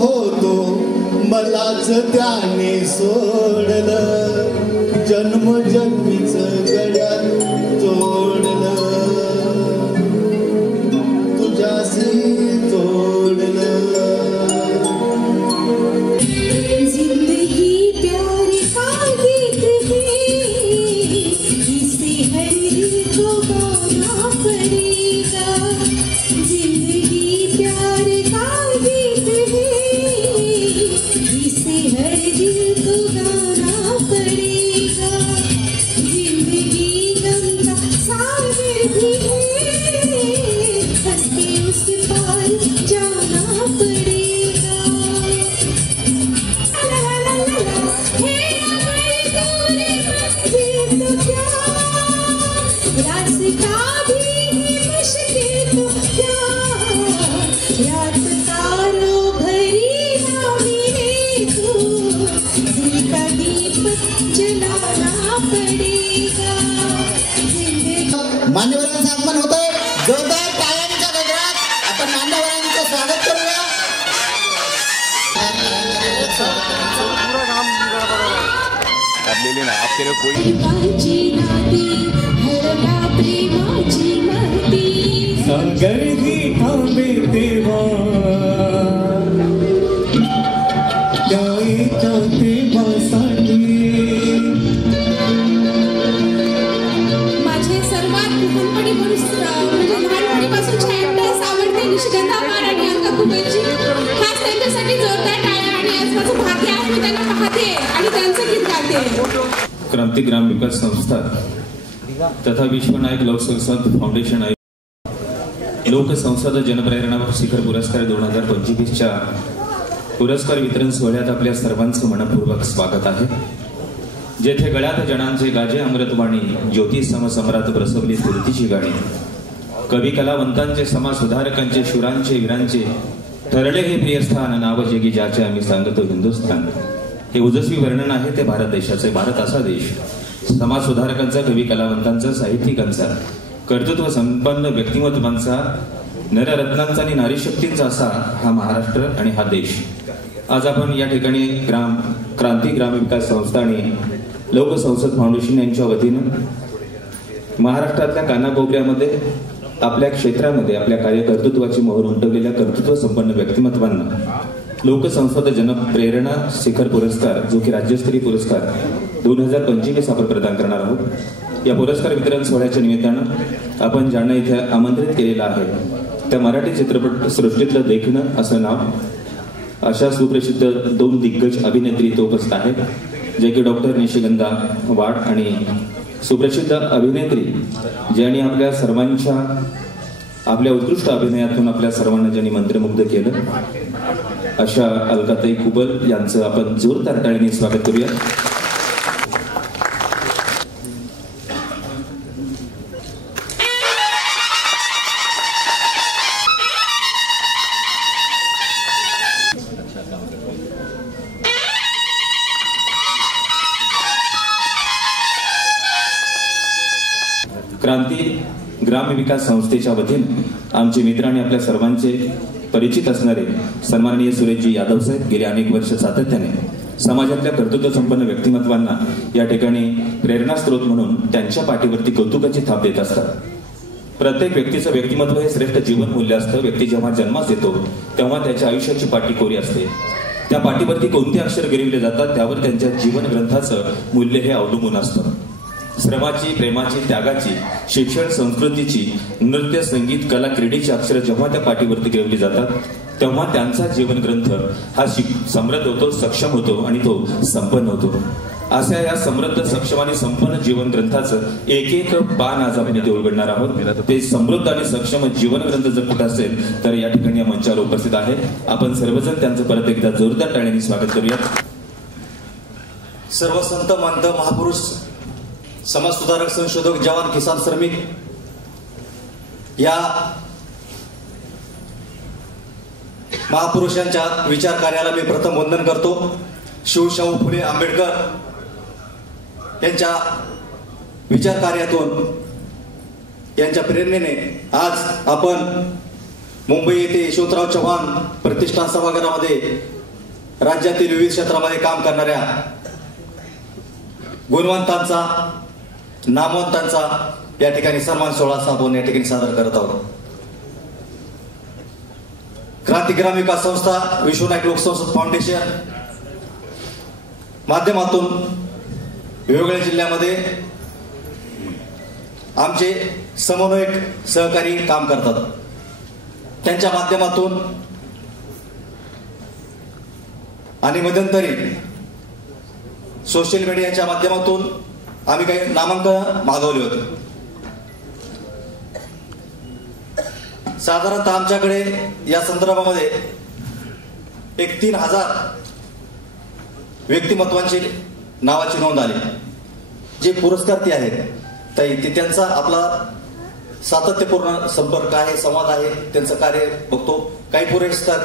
होतो मलाच त्याने सोडलं, जन्मजन्मीच गड्यात तोडलं, तुझ्याशी तोडलं. जिंदगी प्यार का गीत है, इसे हर दिल को गाना पड़ेगा. जिंदगी प्यार का गीत है, इसे हर दिल को गाना पड़ेगा. जिंदगी गम का सागर भी है, हंस के उस पार जाना पड़ेगा. रास्ता भी मुश्किल तो क्या, रात तारों भरी ना मिले तो दिल का दीप जलाना पड़ेगा. मान्यवरांचं आगमन होतं. जोरदार टाळ्यांच्या गजरात आपण मान्यवरांचं स्वागत करूया. प्रेमाची नाती हरला, प्रेमाची महती सागर ही थांबे तेव्हा, त्या एका तेव्हासाठी. माझे सर्वात लहानपणी म्हणजे लहानपणीपासूनचे ऍक्टर्स आवडते निशिगंधा मार आणि अंगा कुबलजी. खास त्यांच्यासाठी जोरदार टाळ्या. आणि आज माझं भाग्य आहे मी त्यांना पाहते आणि त्यांचं गीत गाते. क्रांती ग्राम विकास संस्था तथा विश्वनायक लोकसंवाद फाउंडेशन लोकसंवाद जनप्रेरणा शिखर पुरस्कार 2025च्या पुरस्कार वितरण सोहळ्यात आपल्या सर्वांचं मनपूर्वक स्वागत आहे. जेथे गळ्यात जनांचे गाजे अमृतवाणी, ज्योती समसम्रात प्रसवली स्फूर्तीची गाणी, कवी कलावंतांचे समाजसुधारकांचे शूरांचे वीरांचे ठरले हे प्रियस्थान, नाव जगी ज्याचे आम्ही सांगतो हिंदुस्थान. हे ओजस्वी वर्णन आहे ते भारत देशाचे. भारत असा देश समाज सुधारकांचा, कवी कलावंतांचा, साहित्यिकांचा, कर्तृत्व संपन्न व्यक्तिमत्वांचा, नररत्नांचा आणि नारीशक्तींचा असा हा महाराष्ट्र आणि हा देश. आज आपण या ठिकाणी क्रांती ग्राम विकास संस्था आणि लोकसंवाद फाउंडेशन यांच्या वतीनं महाराष्ट्रातल्या कानाकोपऱ्यामध्ये आपल्या क्षेत्रामध्ये आपल्या कार्यकर्तृत्वाची मोहर उमटवलेल्या कर्तृत्व संपन्न व्यक्तिमत्वांना लोकसंवाद जनप्रेरणा शिखर पुरस्कार, जो की राज्यस्तरीय पुरस्कार 2025 आपण प्रदान करणार आहोत. या पुरस्कार वितरण सोहळ्याच्या निमित्तानं आपण ज्यांना इथे आमंत्रित केलेलं आहे त्या मराठी चित्रपट सृष्टीतलं देखणं असं नाव अशा सुप्रसिद्ध 2 दिग्गज अभिनेत्री इथे उपस्थित आहेत, जे की डॉक्टर निशिगंधा वाड आणि सुप्रसिद्ध अभिनेत्री ज्यांनी आपल्या सर्वांच्या आपल्या उत्कृष्ट अभिनयातून आपल्या सर्वांना ज्यांनी मंत्रमुग्ध केलं अशा अलकाताई कुबल यांचं आपण जोरदार टाळ्यांनी स्वागत करूया. क्रांती ग्राम विकास संस्थेच्या वतीने आमचे मित्र आणि आपल्या सर्वांचे परिचित असणारे सन्माननीय सुरेशजी यादव साहेब गेली अनेक वर्ष सातत्याने समाजातल्या कर्तृत्व संपन्न व्यक्तिमत्वांना या ठिकाणी प्रेरणास्त्रोत म्हणून त्यांच्या पाठीवरती कौतुकाची थाप देत असतात. प्रत्येक व्यक्तीचं व्यक्तिमत्व हे श्रेष्ठ जीवन मूल्य असतं. व्यक्ती जेव्हा जन्मास येतो तेव्हा त्याच्या आयुष्याची पाठी कोरी असते. त्या पाठीवरती कोणते अक्षर गिरविले जातात त्यावर त्यांच्या जीवन ग्रंथाचं मूल्य हे अवलंबून असतं. श्रमाची, प्रेमाची, त्यागाची, शिक्षण, संस्कृतीची, नृत्य, संगीत, कला, क्रीडेची अक्षरं जेव्हा त्या पाठीवरती गिरवली जातात तेव्हा त्यांचा जीवन ग्रंथ हा समृद्ध होतो, सक्षम होतो आणि तो संपन्न होतो. अशा या समृद्ध, सक्षम आणि संपन्न जीवन ग्रंथाचं एक एक पान आज आपण इथे उलगडणार आहोत. ते समृद्ध आणि सक्षम जीवन ग्रंथ जर कुठं असेल तर या ठिकाणी या मंचावर उपस्थित आहे. आपण सर्वजण त्यांचं परत एकदा जोरदार टाळ्यांनी स्वागत करूया. सर्व संत महंत महापुरुष समाज सुधारक, संशोधक, जवान, किसान, श्रमिक या महापुरुषांच्या विचार कार्याला मी प्रथम वंदन करतो. शिवशाहू फुले आंबेडकर यांच्या विचार कार्यातून यांच्या प्रेरणेने आज आपण मुंबई येथे यशवंतराव चव्हाण प्रतिष्ठान सभागृहामध्ये राज्यातील विविध क्षेत्रामध्ये काम करणाऱ्या गुणवंतांचा, नामवंतांचा या ठिकाणी सन्मान सोहळा आपण या ठिकाणी सादर करत आहोत. क्रांती ग्राम विकास संस्था, विश्वनायक लोकसंस्कृत फाउंडेशन माध्यमातून वेगवेगळ्या जिल्ह्यामध्ये आमचे समन्वयक सहकारी काम करतात. त्यांच्या माध्यमातून आणि मध्यंतरी सोशल मीडियाच्या माध्यमातून आम्ही काही नामांकन मागवले होते. साधारणतः आमच्याकडे या संदर्भामध्ये एक 3000 व्यक्तिमत्वांची नावाची नोंद आली. जे पुरस्कारती आहेत ते त्यांचा आपला सातत्यपूर्ण संपर्क आहे, संवाद आहे, त्यांचं कार्य बघतो. काही पुरस्कार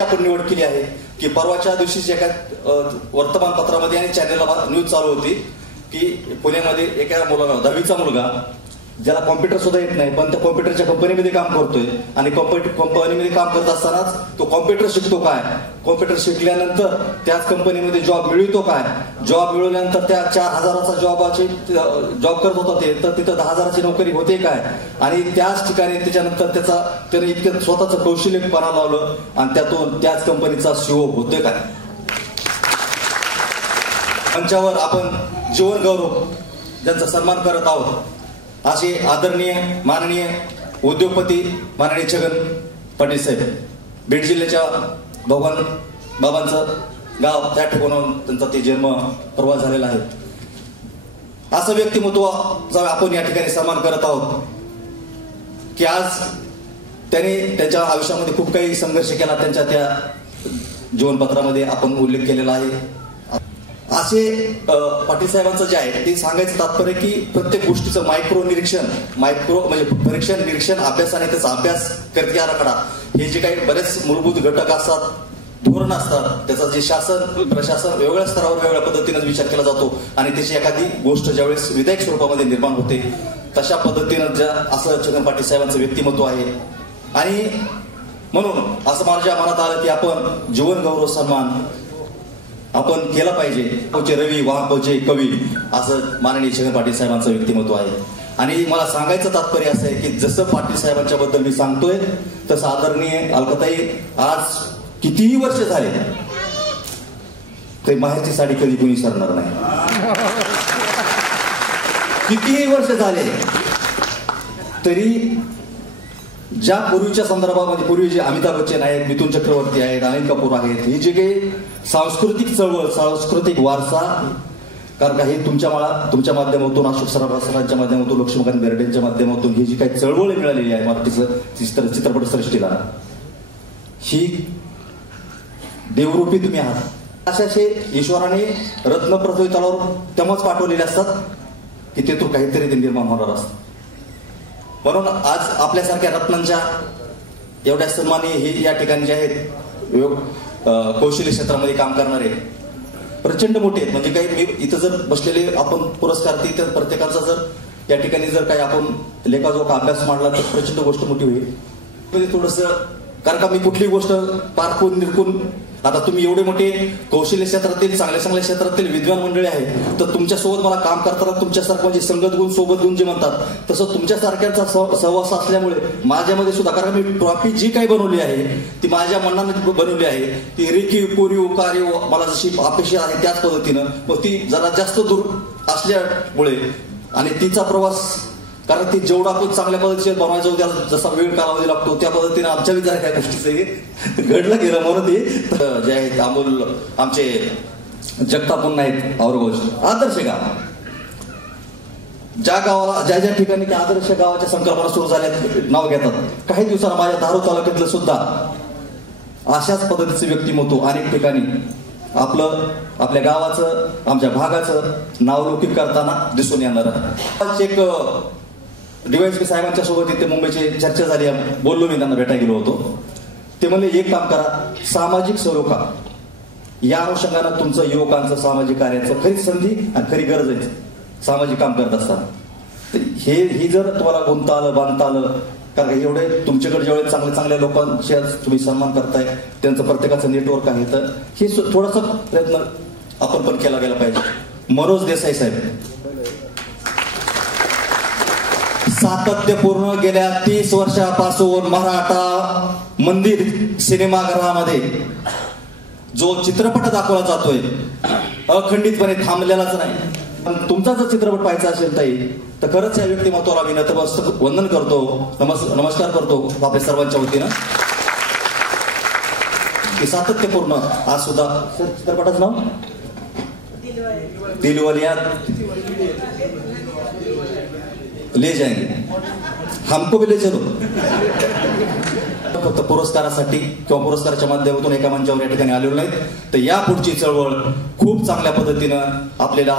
आपण निवड केली आहे की परवाच्या दिवशीच एका वर्तमानपत्रामध्ये आणि चॅनलला न्यूज चालू होती की पुण्यामध्ये एका मुलाला 10वीचा मुलगा ज्याला कॉम्प्युटर सुद्धा येत नाही पण त्या कॉम्प्युटरच्या कंपनीमध्ये काम करतोय आणि कंपनीमध्ये काम करत असतानाच तो कॉम्प्युटर शिकतो काय, कॉम्प्युटर शिकल्यानंतर त्याच कंपनीमध्ये जॉब मिळतो काय, जॉब मिळवल्यानंतर त्या 4000चा जॉब करत होता ते तर तिथं 10,000ची नोकरी होते काय आणि त्याच ठिकाणी त्याच्यानंतर त्याने इतकं स्वतःचं कौशल्यपणा लावलं आणि त्यातून त्याच कंपनीचा CEO होतोय काय. मंचावर आपण जीवन गौरव ज्यांचा सन्मान करत आहोत असे आदरणीय माननीय उद्योगपती माननीय छगन पाटील साहेब, बीड जिल्ह्याच्या बाबांचं गाव त्या ठिकाणाहून त्यांचा ते जन्म प्रवास झालेला आहे. असं व्यक्तिमत्वाचा आपण या ठिकाणी सन्मान करत आहोत की आज त्यांनी त्यांच्या आयुष्यामध्ये खूप काही संघर्ष केला. त्यांच्या त्या जीवनपत्रामध्ये आपण उल्लेख केलेला आहे. असे पाटील साहेबांचं जे आहे ते सांगायचं तात्पर्य की प्रत्येक गोष्टीचं मायक्रो म्हणजे परीक्षण, निरीक्षण, अभ्यास आणि त्याचा अभ्यास करते आराखडा हे जे काही बरेच मूलभूत घटक असतात, धोरण असतात, त्याचा जे शासन प्रशासन वेगवेगळ्या स्तरावर वेगवेगळ्या पद्धतीने विचार केला जातो आणि त्याची एखादी गोष्ट ज्यावेळेस विधायक स्वरूपामध्ये निर्माण होते तशा पद्धतीनं असं छगन पाटील साहेबांचं व्यक्तिमत्व आहे. आणि म्हणून असं माझ्या मनात आलं की आपण जीवन गौरव सन्मान आपण केला पाहिजे. पोचे रवी पोचे कवी असं माननीय छगन पाटील साहेबांचं व्यक्तिमत्व आहे. आणि मला सांगायचं तात्पर्य असं आहे की जसं पाटील साहेबांच्या बद्दल मी सांगतोय तसं आदरणीय अलकाताई आज कितीही वर्ष झाले ते माहेरची साडी कधी कोणी सरणार नाही. कितीही वर्ष झाले तरी ज्या पूर्वीच्या संदर्भामध्ये पूर्वी जे अमिताभ बच्चन आहेत, मिथुन चक्रवर्ती आहेत, अनिल कपूर आहेत, हे जे काही सांस्कृतिक चळवळ, सांस्कृतिक वारसा, कारण का हे तुमच्या माध्यमातून, अशोक सरांच्या माध्यमातून, लक्ष्मीकांत बेर्डेंच्या माध्यमातून ही जी काही चळवळ मिळालेली आहे मराठीचं चित्रपट सृष्टीला, ही देवरूपी तुम्ही आहात. असे ईश्वराने रत्न पृथ्वी तलावर तेव्हाच पाठवलेले असतात की तेथून काहीतरी ते निर्माण होणार असतं. म्हणून आज आपल्यासारख्या रत्नांच्या एवढ्या सन्मानी हे या ठिकाणी जे आहेत कौशल्य क्षेत्रामध्ये काम करणारे प्रचंड मोठे आहेत. म्हणजे काही मी इथं जर बसलेले आपण पुरस्कार तर प्रत्येकाचा जर या ठिकाणी जर काही आपण लेखाजोखा अभ्यास मांडला तर प्रचंड गोष्ट मोठी होईल. म्हणजे थोडंसं कारण का मी कुठली गोष्ट पारखून निरखून आता तुम्ही एवढे मोठे कौशल्य क्षेत्रातील चांगल्या क्षेत्रातील विद्वान मंडळी आहे तर तुमच्यासोबत मला काम करताना तुमच्यासारखं म्हणजे संगत गुण सोबत गुण जे म्हणतात तसं तुमच्यासारख्यांचा सहवास असल्यामुळे माझ्यामध्ये सुद्धा कारण मी ट्रॉफी जी काही बनवली आहे ती माझ्या मनाने बनवली आहे. ती रेखीव कोरीव कार्य मला जशी अपेक्षा आहे त्याच पद्धतीनं मग ती जरा जास्त दूर असल्यामुळे आणि तिचा प्रवास कारण ती जेवढा आपण चांगल्या पद्धतीने बनवायचं त्याला जसा वेळ कालावधी लागतो त्या पद्धतीने आमच्या विचार ह्या गोष्टीचं घडलं गेलं म्हणून ते जे आहेत अमोल आमचे जगताप म्हणून आहेत औरंगाबाद आदर्श गाव ज्या गावाला ज्या ठिकाणी त्या आदर्श गावाच्या संकल्पना सुरू झाल्या नाव घेतात. काही दिवसांना माझ्या धारूर तालुक्यातलं सुद्धा अशाच पद्धतीचे व्यक्तिमत्व अनेक ठिकाणी आपल्या गावाचं आमच्या भागाचं नावलौकिक करताना दिसून येणार आहे. एक DYSP साहेबांच्या सोबत इथे मुंबईची चर्चा झाली, बोललो मी त्यांना भेटायला गेलो होतो. ते म्हणले एक काम करा, सामाजिक सलोखा या अनुषंगानं तुमचं युवकांचं सामाजिक कार्याचं खरी संधी आणि खरी गरज आहे सामाजिक काम करत असताना. ही जर तुम्हाला गुंता आलं बांधता आलं कारण एवढे तुमच्याकडे जेवढे चांगल्या चांगल्या लोकांचे तुम्ही सन्मान करताय, त्यांचं प्रत्येकाचं नेटवर्क आहे, तर हे थोडासा प्रयत्न आपण पण केला गेला पाहिजे. मनोज देसाई साहेब, सातत्यपूर्ण गेल्या 30 वर्षापासून मराठा मंदिर सिनेमागृहामध्ये जो चित्रपट दाखवला जातोय अखंडितपणे थांबलेलाच नाही. पण तुमचा जर चित्रपट पाहायचा असेल ताई, तर खरंच या व्यक्तिमत्वाला मी नतमस्तक वंदन करतो, नमस्कार करतो आपल्या सर्वांच्या वतीनं की सातत्यपूर्ण. आज सुद्धा चित्रपटाचं नाव दिलवालिया ले जाएंगे, हमको भी ले चलो. फक्त पुरस्कारासाठी किंवा पुरस्काराच्या माध्यमातून एका मंचावर या ठिकाणी आलेलो नाहीत, तर या पुढची चळवळ खूप चांगल्या पद्धतीनं आपल्याला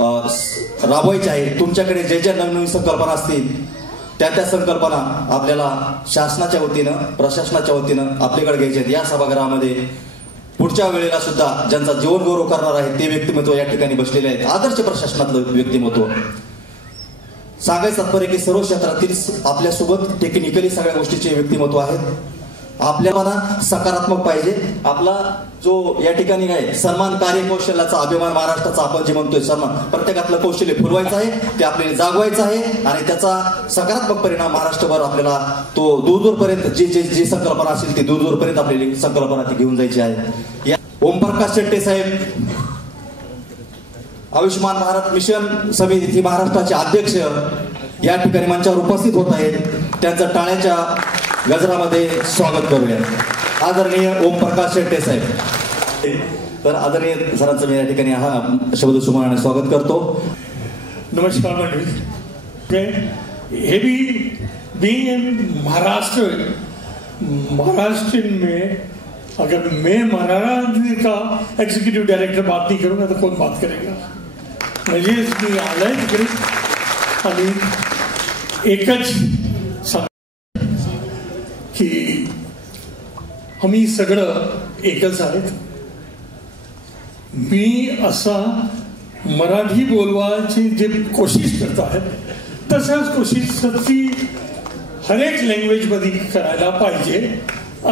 राबवायची आहे. तुमच्याकडे जे ज्या नवीन संकल्पना असतील त्या संकल्पना आपल्याला शासनाच्या वतीनं, प्रशासनाच्या वतीनं आपल्याकडे घ्यायचे आहेत. या सभागृहामध्ये पुढच्या वेळेला सुद्धा ज्यांचा जीवनगौरव करणार आहे ते व्यक्तिमत्व या ठिकाणी बसलेले आहेत. आदर्श प्रशासनातलं व्यक्तिमत्व. सांगायचं तात्पर्य की सर्व क्षेत्रातील आपल्यासोबत टेक्निकली सगळ्या गोष्टीचे व्यक्तिमत्व आहेत. आपल्याला सकारात्मक पाहिजे. आपला जो या ठिकाणी आहे सन्मान कार्यकौशल्याचा अभिमान महाराष्ट्राचा आपण जे म्हणतोय सन्मान, प्रत्येकातलं कौशल्य फुलवायचं आहे, ते आपल्याला जागवायचं आहे आणि त्याचा सकारात्मक परिणाम महाराष्ट्रभर आपल्याला तो दूरदूरपर्यंत जी संकल्पना असेल ती दूरदूरपर्यंत आपल्याला संकल्पना ती घेऊन जायची आहे. ओमप्रकाश शेट्टे साहेब, आयुष्यमान भारत मिशन समिती महाराष्ट्राचे अध्यक्ष या ठिकाणी मंचावर उपस्थित होत आहेत. त्यांचं टाळ्याच्या गजरामध्ये स्वागत करूया. आदरणीय ओमप्रकाश शेट्टे साहेब. तर आदरणीय सरांचं मी या ठिकाणी हा शब्द सुमनाने स्वागत करतो. नमस्कार मंडळी. हे बीइंग इन महाराष्ट्र में अगर मैं महाराष्ट्र का एग्जीक्यूटिव डायरेक्टर बात नहीं करूंगा तो कौन बात करेगा. म्हणजे मी आलाय तिकडे आणि एकच की आम्ही सगळं एकच आहेत. मी असा मराठी बोलवायची जे कोशिश करत आहेत तशाच कोशिश ती हर एक लँग्वेज मध्ये करायला पाहिजे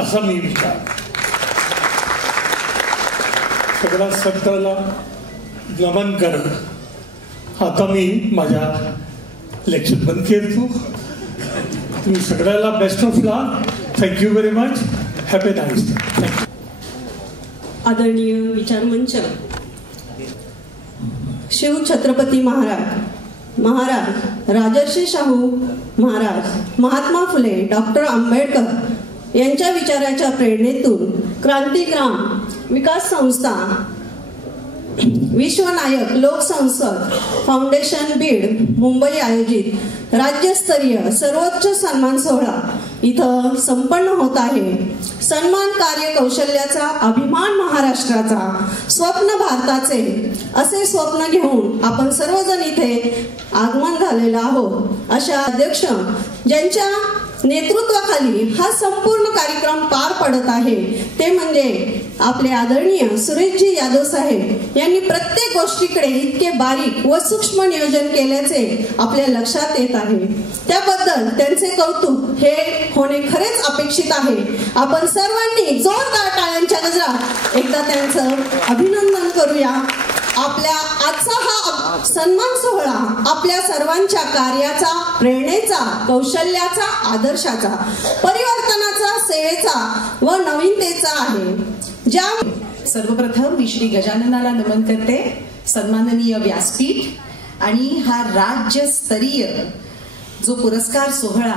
असा मी विचार. सगळ्या संताला नमन करत आता मी माझ्या लेक्चर बंद करतो. तुम्ही सगळ्याला best of luck. Thank you very much. Happy night. Thank you. आदरणीय विचारमंच, शिव छत्रपती महाराज, राजर्षी शाहू महाराज, महात्मा फुले, डॉक्टर आंबेडकर यांच्या विचाराच्या प्रेरणेतून क्रांतिग्राम विकास संस्था, विश्वनायक लोकसंसद फाउंडेशन बीड मुंबई आयोजित राज्यस्तरीय सर्वोच्च सन्मान सोहळा इथं संपन्न होत आहे. सन्मान कार्य कौशल्याचा अभिमान महाराष्ट्राचा, स्वप्न भारताचे असे स्वप्न घेऊन आपण सर्वजण इथे आगमन झालेलो आहोत. अशा अध्यक्ष ज्यांच्या नेतृत्वाखाली हा संपूर्ण कार्यक्रम पार पडत आहे ते म्हणजे आपले आदरणीय सुरेशजी यादव साहेब यांनी प्रत्येक गोष्टीकडे इतके बारीक व सूक्ष्म नियोजन केल्याचे आपल्या लक्षात येत आहे. त्याबद्दल त्यांचे कौतुक हे होणे खरेच अपेक्षित आहे. आपण सर्वांनी जोरदार टाळ्यांच्या गजरात एकदा त्यांचं अभिनंदन करूया. आपल्या आजचा हा सन्मान सोहळा आपल्या सर्वांच्या कार्याचा, प्रेरणेचा, कौशल्याचा, आदर्शाचा, परिवर्तनाचा, सेवेचा व नवीनतेचा आहे. ज्या सर्वप्रथम मी श्री गजाननाला नमन करते. सन्माननीय व्यासपीठ आणि हा राज्यस्तरीय जो पुरस्कार सोहळा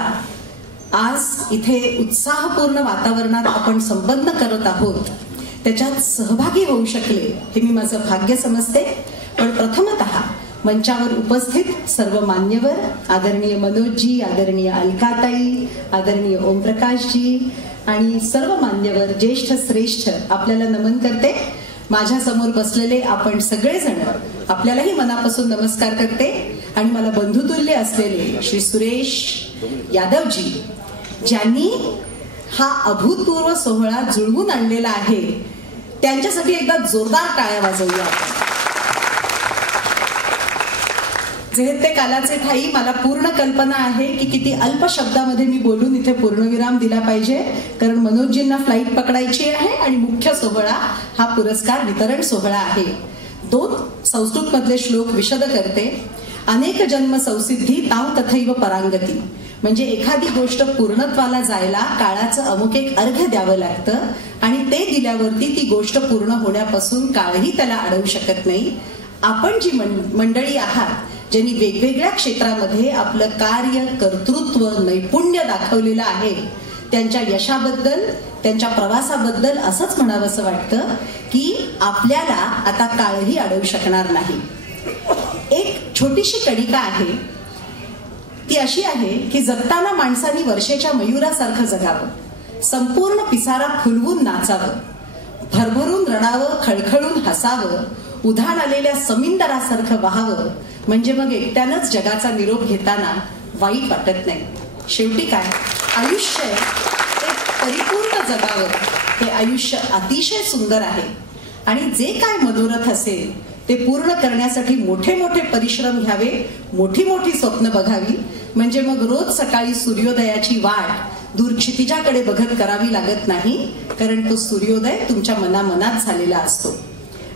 आज इथे उत्साहपूर्ण वातावरणात आपण संपन्न करत आहोत त्याच्यात सहभागी होऊ शकले हे मी माझं भाग्य समजते. पण प्रथमतः मंचावर उपस्थित सर्व मान्यवर, आदरणीय मनोजजी, आदरणीय अलकाताई, आदरणीय ओमप्रकाशजी आणि सर्व मान्यवर, ज्येष्ठ श्रेष्ठ आपल्याला नमन करते. माझ्या समोर बसलेले आपण सगळेजण आपल्यालाही मनापासून नमस्कार करते. आणि मला बंधुतुल्य असलेले श्री सुरेश यादवजी ज्यांनी हा अभूतपूर्व सोहळा जुळवून आणलेला आहे त्यांच्यासाठी एकदा जोरदार टाळ्या वाजवूया. जे ते कालाचे ठाई, मला पूर्ण कल्पना आहे की किती अल्प शब्दामध्ये मी बोलून इथे पूर्णविराम दिला पाहिजे, कारण मनोजजींना फ्लाईट पकडायची आहे आणि मुख्य सोहळा हा पुरस्कार वितरण सोहळा आहे. 2 संस्कृत मधले श्लोक विशद करते. अनेक जन्म संसिद्धी ताव तथैव परांगती. म्हणजे एखादी गोष्ट पूर्णत्वाला जायला काळाचं अमुक एक अर्घ्य द्यावं लागतं आणि ते दिल्यावरती ती गोष्ट पूर्ण होण्यापासून काळही त्याला अडवू शकत नाही. आपण जी मंडळी आहात, ज्यांनी वेगवेगळ्या क्षेत्रामध्ये आपलं कार्य, कर्तृत्व, नैपुण्य दाखवलेलं आहे, त्यांच्या यशाबद्दल, त्यांच्या प्रवासाबद्दल असंच म्हणावंसं वाटतं की आपल्याला आता काळही अडवू शकणार नाही. एक छोटीशी कणिका आहे, ती अशी आहे की जगताना माणसांनी वर्षेच्या मयुरासारखं जगावं, संपूर्ण पिसारा फुलवून नाचावं, भरभरून रडावं, खळखळून हसावं, उधाण आलेल्या समिंदरासारखं वाहावं, म्हणजे मग एकट्यानंच जगाचा निरोप घेताना वाईट वाटत नाही. शेवटी काय, आयुष्य ते परिपूर्ण जगावं. हे आयुष्य अतिशय सुंदर आहे आणि जे काय मनोरथ असेल ते पूर्ण करण्यासाठी मोठे मोठे परिश्रम घ्यावे, मोठी मोठी स्वप्न बघावी. म्हणजे मग रोज सकाळी सूर्योदयाची वाट दूर क्षितिजाकडे बघत करावी लागत नाही, कारण तो सूर्योदय तुमच्या मनामनात झालेला असतो.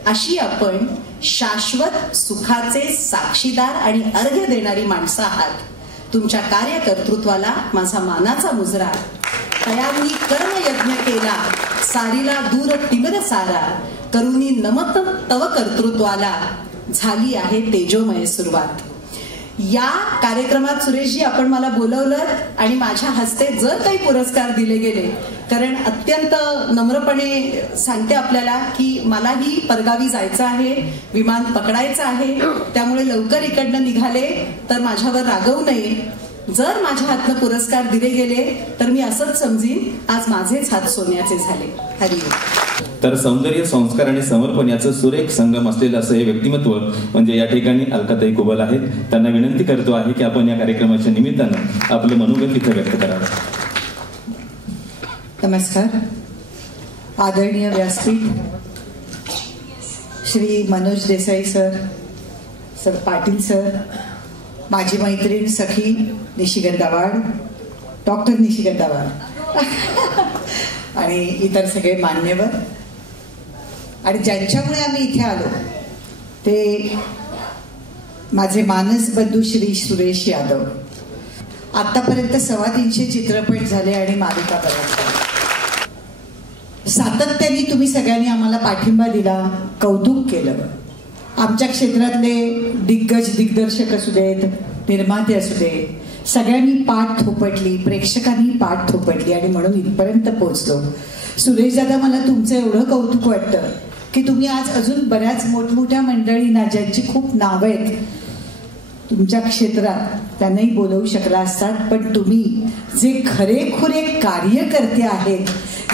अशी आपण शाश्वत सुखाचे साक्षीदार आणि अर्घ्य देणारी माणसं आहात. तुमच्या कार्यकर्तृत्वाला माझा मानाचा मुजरा. तयानी कर्मयज्ञ केला, सारीला दूर तिमिर सारा, करुणी नमत तव कर्तृत्वाला, झाली आहे तेजोमय सुरुवात. या कार्यक्रमात सुरेशजी आपण मला बोलवलं आणि माझ्या हस्ते जर काही पुरस्कार दिले गेले, कारण अत्यंत नम्रपणे सांगते आपल्याला की मलाही परगावी जायचं आहे, विमान पकडायचं आहे, त्यामुळे लवकर इकडनं निघाले तर माझ्यावर रागवू नये. जर माझ्या हातनं पुरस्कार दिले गेले तर मी असंच समजीन आज माझेच हात सोन्याचे झाले. हरिओम. तर सौंदर्य, संस्कार आणि समर्पण याचं सुरेख संगम असलेलं असं हे व्यक्तिमत्व म्हणजे या ठिकाणी अलकाताई कुबल आहेत. त्यांना विनंती करतो आहे की आपण या कार्यक्रमाच्या निमित्तानं आपलं मनोगत इथे व्यक्त करावं. नमस्कार. आदरणीय व्यासपीठ श्री मनोज देसाई सर पाटील सर, माझी मैत्रीण सखी निशिगंधा वाड, डॉक्टर निशिगंधा वाड आणि इतर सगळे मान्यवर आणि ज्यांच्यामुळे आम्ही इथे आलो ते माझे मानस बंधू श्री सुरेश यादव. आतापर्यंत 350 चित्रपट झाले आणि मालिका बऱ्याच. सातत्याने तुम्ही सगळ्यांनी आम्हाला पाठिंबा दिला, कौतुक केलं. आमच्या क्षेत्रातले दिग्गज दिग्दर्शक असू देत, निर्माते असू दे, सगळ्यांनी पाठ थोपटली, प्रेक्षकांनी पाठ थोपटली आणि म्हणून इथपर्यंत पोहोचलो. सुरेश दादा, मला तुमचं एवढं कौतुक वाटतं की तुम्ही आज अजून बऱ्याच मोठमोठ्या मंडळींना ज्यांची खूप नावं आहेत तुमच्या क्षेत्रात त्यांनाही बोलवू शकला असतात, पण तुम्ही जे खरेखुरे कार्यकर्ते आहेत,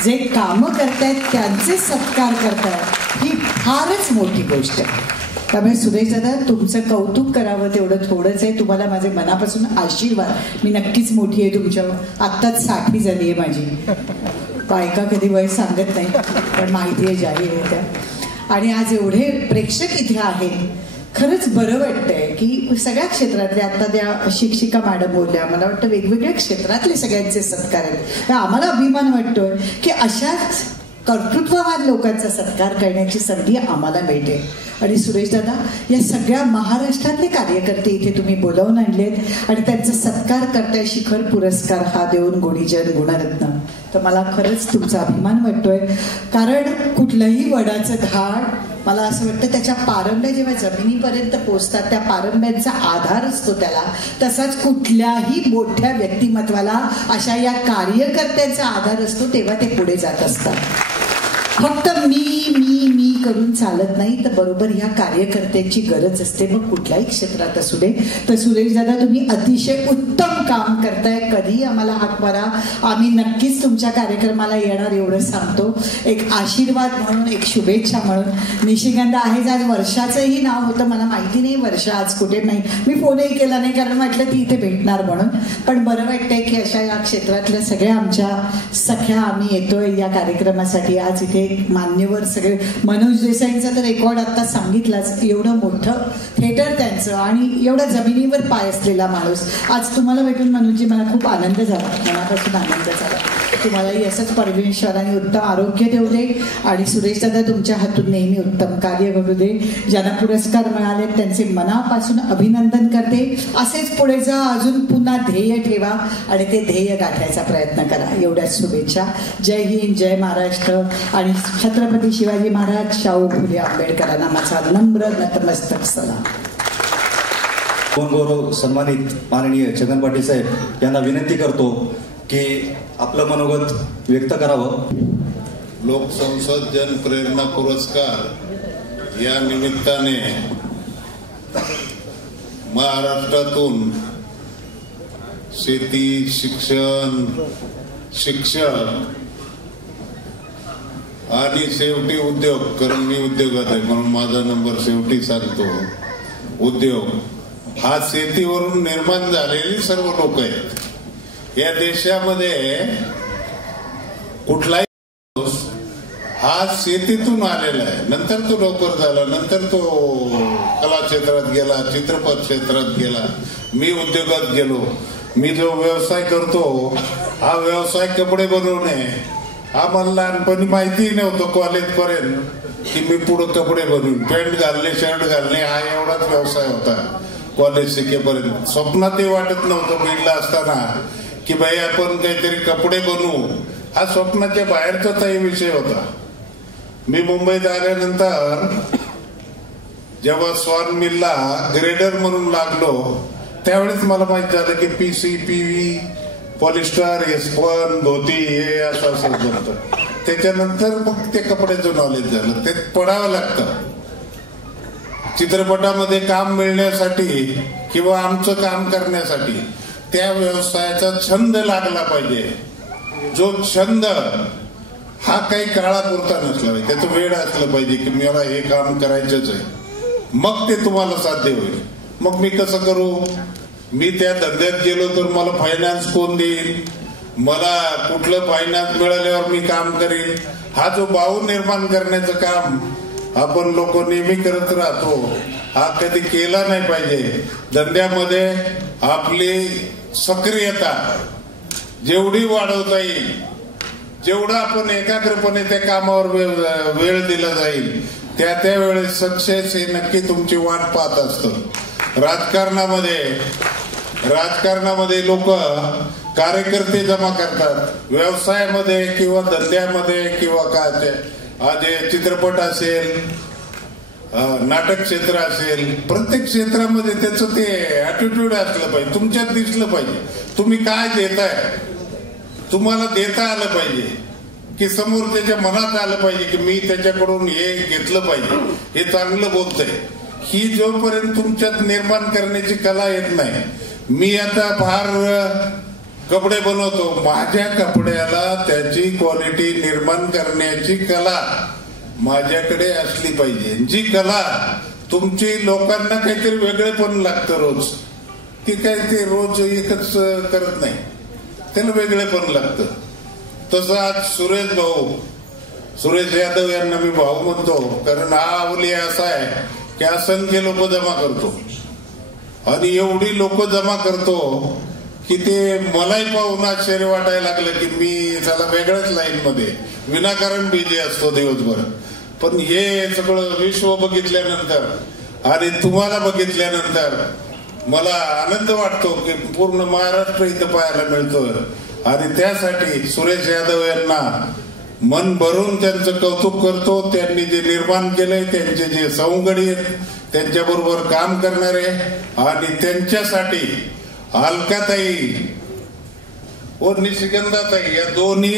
जे कामं करतायत त्यांचे सत्कार करतायत, ही फारच मोठी गोष्ट आहे. त्यामुळे सुरेश दादा, तुमचं कौतुक करावं तेवढं थोडंच आहे. तुम्हाला माझे मनापासून आशीर्वाद. मी नक्कीच मोठी आहे तुमच्यावर. आत्ताच 60 झाली आहे माझी. बायका कधी वय सांगत नाही, पण माहिती आहे जाहीर आहे त्या. आणि आज एवढे प्रेक्षक इथे आहेत, खरंच बरं वाटतंय की सगळ्या क्षेत्रातले, आता त्या शिक्षिका मॅडम बोलल्या, मला वाटतं वेगवेगळ्या क्षेत्रातले सगळ्यांचे सत्कार आहेत. आम्हाला अभिमान वाटतोय की अशाच कर्तृत्ववान लोकांचा सत्कार करण्याची संधी आम्हाला मिळते. आणि सुरेश दादा, या सगळ्या महाराष्ट्रातले कार्यकर्ते इथे तुम्ही बोलावून आणलेत आणि त्यांचा सत्कार करताय. शिखर पुरस्कार हा देऊन गुणीजन गुणरत्न. तर मला खरंच तुमचा अभिमान वाटतोय, कारण कुठलंही वडाचं झाड मला असं वाटतं त्याच्या पारंब्या जेव्हा जमिनीपर्यंत पोचतात त्या पारंब्यांचा आधार असतो त्याला, तसाच कुठल्याही मोठ्या व्यक्तिमत्वाला अशा या कार्यकर्त्यांचा आधार असतो, तेव्हा ते पुढे जात असतात. फक्त मी करून चालत नाही, तर बरोबर ह्या कार्यकर्त्यांची गरज असते, मग कुठल्याही क्षेत्रात असू दे. तर सुरेश दादा, तुम्ही अतिशय उत्तम काम करताय. कधी आम्हाला हाक मारा, आम्ही नक्कीच तुमच्या कार्यक्रमाला येणार, एवढं सांगतो. एक आशीर्वाद म्हणून, एक शुभेच्छा म्हणून. निशिगंधा आहे, आज वर्षाचंही नाव होतं, मला माहिती नाही वर्षा आज कुठे नाही, मी फोनही केला नाही कारण म्हटलं ती इथे भेटणार म्हणून. पण बरं वाटतंय की अशा या क्षेत्रातल्या सगळ्या आमच्या सख्या आम्ही येतोय या कार्यक्रमासाठी. आज इथे मान्यवर सगळे, मनोज मनोज देसाईंचा तर रेकॉर्ड आता सांगितलाच. एवढं मोठं थिएटर त्यांचं आणि एवढा जमिनीवर पाय असलेला माणूस. आज तुम्हाला भेटून मनोजजी मला खूप आनंद झाला, मनापासून आनंद झाला. तुम्हालाही असंच परमेश्वराने उत्तम आरोग्य देऊ दे आणि सुरेश दादा तुमच्या हातून नेहमी उत्तम कार्य घडू दे. ज्यांना पुरस्कार मिळाले त्यांचे मनापासून अभिनंदन करते. असेच पुढे जा, अजून पुन्हा ध्येय ठेवा आणि ते ध्येय गाठायचा प्रयत्न करा. एवढ्याच शुभेच्छा. जय हिंद, जय महाराष्ट्र आणि छत्रपती शिवाजी महाराज, शाहू फुले आंबेडकरांना माझा नम्र नतमस्तक सलाम. गौरव सन्मानित माननीय छगन पाटील साहेब यांना विनंती करतो की आपलं मनोगत व्यक्त करावं. लोकसंसद जन प्रेरणा पुरस्कार या निमित्ताने महाराष्ट्रातून शेती, शिक्षण, शिक्षक आणि शेवटी उद्योग, कारण मी उद्योगात आहे म्हणून माझा नंबर शेवटी सांगतो. उद्योग हा शेतीवरून निर्माण झालेली सर्व लोक आहेत. या देशामध्ये कुठलाही हा शेतीतून आलेला आहे. नंतर तो नोकर झाला, नंतर तो कला क्षेत्रात गेला, चित्रपट क्षेत्रात गेला, मी उद्योगात गेलो. मी जो व्यवसाय करतो हा व्यवसाय कपडे बनवणे हा मला लहानपणी माहितीही नव्हतं कॉलेजपर्यंत की मी पुढे कपडे बनवून पॅन्ट घालणे, शर्ट घालणे हा एवढाच व्यवसाय होता. कॉलेज शिकेपर्यंत स्वप्नातही वाटत नव्हतं बीडला असताना की बाई आपण काहीतरी कपडे बनवू. हा स्वप्नाच्या बाहेरचाही विषय होता. मी मुंबईत आल्यानंतर जेव्हा स्वान मिलला ग्रेडर म्हणून लागलो त्यावेळेस मला माहित झालं की पीसी, पीव्ही, पॉलिस्टर, एस्पन, धोती हे असं बनतं. त्याच्यानंतर मग ते कपड्याचं नॉलेज झालं. ते पडावं लागतं. चित्रपटामध्ये काम मिळण्यासाठी किंवा आमचं काम करण्यासाठी त्या व्यवसायाचा छंद लागला पाहिजे. जो छंद हा काही काळापुरता नसला पाहिजे, त्याचं वेळ असलं पाहिजे की मला हे काम करायचंच आहे, मग ते तुम्हाला साध्य होईल. मग मी कसं करू? मी त्या धंद्यात गेलो तर मला फायनान्स कोण देईल, मला कुठलं फायनान्स मिळाल्यावर मी काम करेन, हा जो भाव निर्माण करण्याचं काम आपण लोक नेहमी करत राहतो हा कधी केला नाही पाहिजे. धंद्यामध्ये आपली सक्रियता जेवढी वाढवता येईल, जेवढा आपण एकाग्रपणे त्या कामावर वेळ दिला जाईल त्या वेळेस सक्सेस हे नक्की तुमची वाट पाहत असतं. राजकारणामध्ये लोक कार्यकर्ते जमा करतात. व्यवसायामध्ये किंवा धंद्यामध्ये किंवा काय आज चित्रपट असेल, नाटक क्षेत्र असेल, प्रत्येक क्षेत्रामध्ये त्याचं ते ऍटिट्यूड असलं पाहिजे, तुमच्यात दिसलं पाहिजे. तुम्ही काय देताय, तुम्हाला देता आलं पाहिजे की समोर त्याच्या मनात आलं पाहिजे की मी त्याच्याकडून हे घेतलं पाहिजे, हे चांगलं बोलतंय. ही जोपर्यंत तुमच्यात निर्माण करण्याची कला येत नाही. मी आता फार कपडे बनवतो, माझ्या कपड्याला त्याची क्वालिटी निर्माण करण्याची कला माझ्याकडे असली पाहिजे. जी कला तुमची लोकांना काहीतरी वेगळेपण लागतं रोज, ती काय ते रोज एकच करत नाही, त्याला वेगळेपण लागतं. तसं आज सुरेश यादव यांना मी भाऊ म्हणतो, कारण हा अवली असा आहे की असंख्य लोक जमा करतो आणि एवढी लोक जमा करतो की ते मलाही पाहून आश्चर्य वाटायला लागलं की मी त्याला वेगळ्याच लाईन मध्ये विनाकारण बिझी असतो दिवसभर. पण हे सगळं विश्व बघितल्यानंतर आणि तुम्हाला बघितल्यानंतर मला आनंद वाटतो की पूर्ण महाराष्ट्र इथं पाहायला मिळतोय. आणि त्यासाठी सुरेश यादव यांना मन भरून त्यांचं कौतुक करतो. त्यांनी जे निर्माण केलंय, त्यांचे जे सवंगडी आहेत, त्यांच्याबरोबर काम करणारे आणि त्यांच्यासाठी अलकाताई व निशिगंधाताई या दोन्ही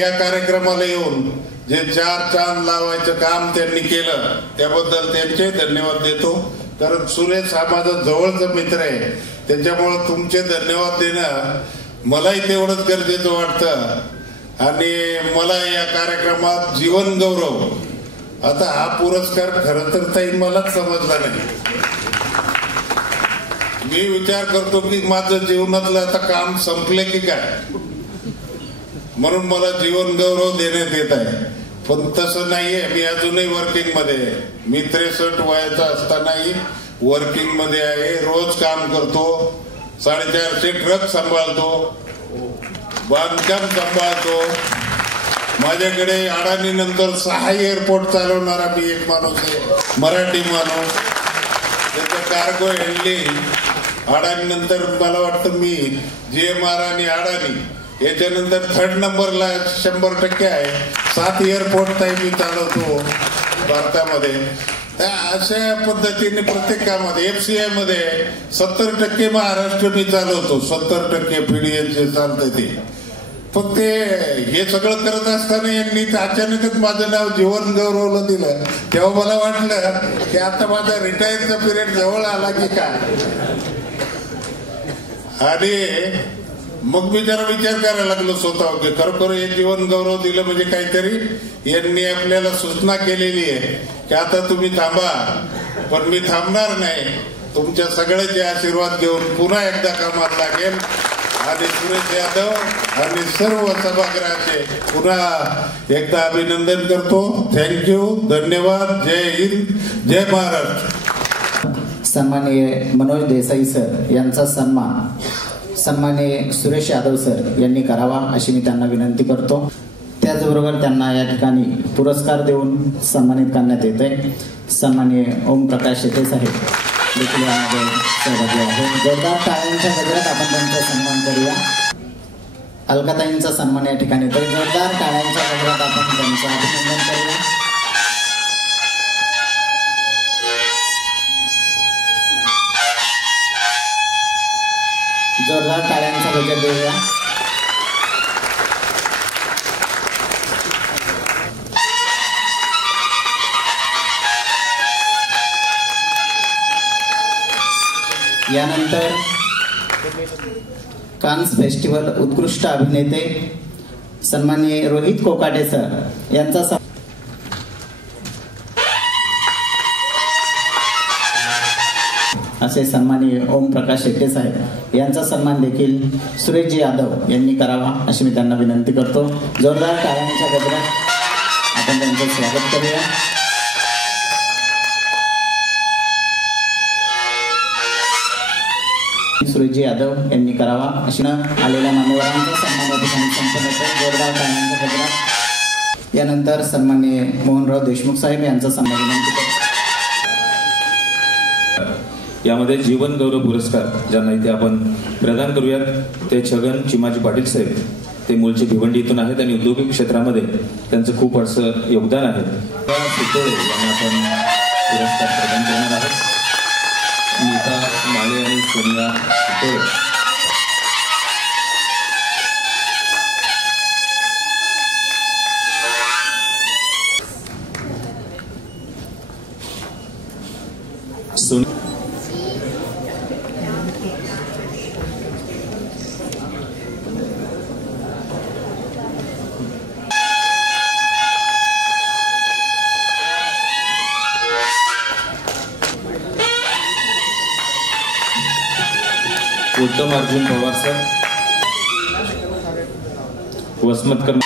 या कार्यक्रमाला येऊन जे 4 चांद लावायचं काम त्यांनी केलं त्याबद्दल त्यांचे धन्यवाद देतो. कारण सुरेश हा माझा जवळचा मित्र आहे, त्याच्यामुळे तुमचे धन्यवाद देणं मलाही तेवढंच गरजेचं वाटतं. आणि मला या कार्यक्रमात जीवन गौरव, आता हा पुरस्कार खरं तर ताई मलाच समजला नाही. मी विचार करतो की माझं जीवनातलं आता काम संपले की काय, म्हणून मला जीवन गौरव देण्यात येत आहे. पण तसं नाहीये. मी अजूनही वर्किंग मध्ये आहे. मी 63 वयाचा असतानाही वर्किंग मध्ये आहे. रोज काम करतो. 450 ट्रक सांभाळतो, बांधकाम सांभाळतो. माझ्याकडे अडाणी नंतर 6 एअरपोर्ट चालवणारा मी एक माणूस आहे, मराठी माणूस. त्याचं कार्गो हँडलिंग अडाणी नंतर मला वाटतं मी GMR आणि अडाणी याच्यानंतर 3rd नंबरला 100% आहे. 7 एअरपोर्ट मी चालवतो भारतामध्ये. अशा पद्धतीने प्रत्येक कामात FCI मध्ये 70% महाराष्ट्र मी चालवतो, 70% PDNचे चालतं ते. पण ते हे सगळं करत असताना यांनी अचानकच माझं नाव जीवन गौरवला दिलं. तेव्हा मला वाटलं की आता माझा रिटायरचा पिरियड जवळ आला की काय. आणि मग मी जरा विचार करायला लागलो स्वतः की खरोखर हे जीवन गौरव दिलं म्हणजे काहीतरी यांनी आपल्याला सूचना केलेली आहे की आता तुम्ही थांबा. पण मी थांबणार नाही. तुमच्या सगळ्याचे आशीर्वाद घेऊन पुन्हा एकदा कामात लागेल. आणि सुरेश यादव आणि सर्व सभागृहाचे पुन्हा एकदा अभिनंदन करतो. थँक्यू, धन्यवाद. जय हिंद, जय महाराष्ट्र. सन्माननीय मनोज देसाई सर यांचा सन्माननीय सुरेश यादव सर यांनी करावा अशी मी त्यांना विनंती करतो. त्याचबरोबर त्यांना या ठिकाणी पुरस्कार देऊन सन्मानित करण्यात येत आहे. सन्माननीय ओमप्रकाश शेटे साहेब देखील यामध्ये सहभागी आहेत. जोरदार टाळ्यांच्या गजरात आपण त्यांचा सन्मान करूया. अलकाताईंचा सन्मान या ठिकाणी तर जोरदार टाळ्यांच्या गजरात आपण त्यांचं अभिनंदन करूया. जोरदार टाळ्यांचा गजर देऊया. यानंतर कान्स फेस्टिवल उत्कृष्ट अभिनेते सन्माननीय रोहित कोकाटे सर यांचा असे सन्माननीय ओमप्रकाश शेट्टे साहेब यांचा सन्मान देखील सुरेशजी यादव यांनी करावा अशी मी त्यांना विनंती करतो. जोरदार टाळ्यांच्या गजरात आपण त्यांचं स्वागत करूया. सुरेशजी यादव यांनी करावा अशी आलेल्या मान्यवरांचा सन्मान या ठिकाणी संपन्न होतो. जोरदार टाळ्यांच्या गजरात. यानंतर सन्माननीय मोहनराव देशमुख साहेब यांचा सन्मान विनंती करतो. यामध्ये जीवन गौरव पुरस्कार ज्यांना इथे आपण प्रदान करूयात ते छगन चिमाजी पाटील साहेब. ते मूळचे भिवंडी इथून आहेत आणि औद्योगिक क्षेत्रामध्ये त्यांचं खूप असं योगदान आहे. त्या सुतोळे यांना आपण पुरस्कार प्रदान करणार आहोत. नीता माळे आणि सोनिया सुतोळे. उत्तम अर्जुन पवार सर, वसमतकर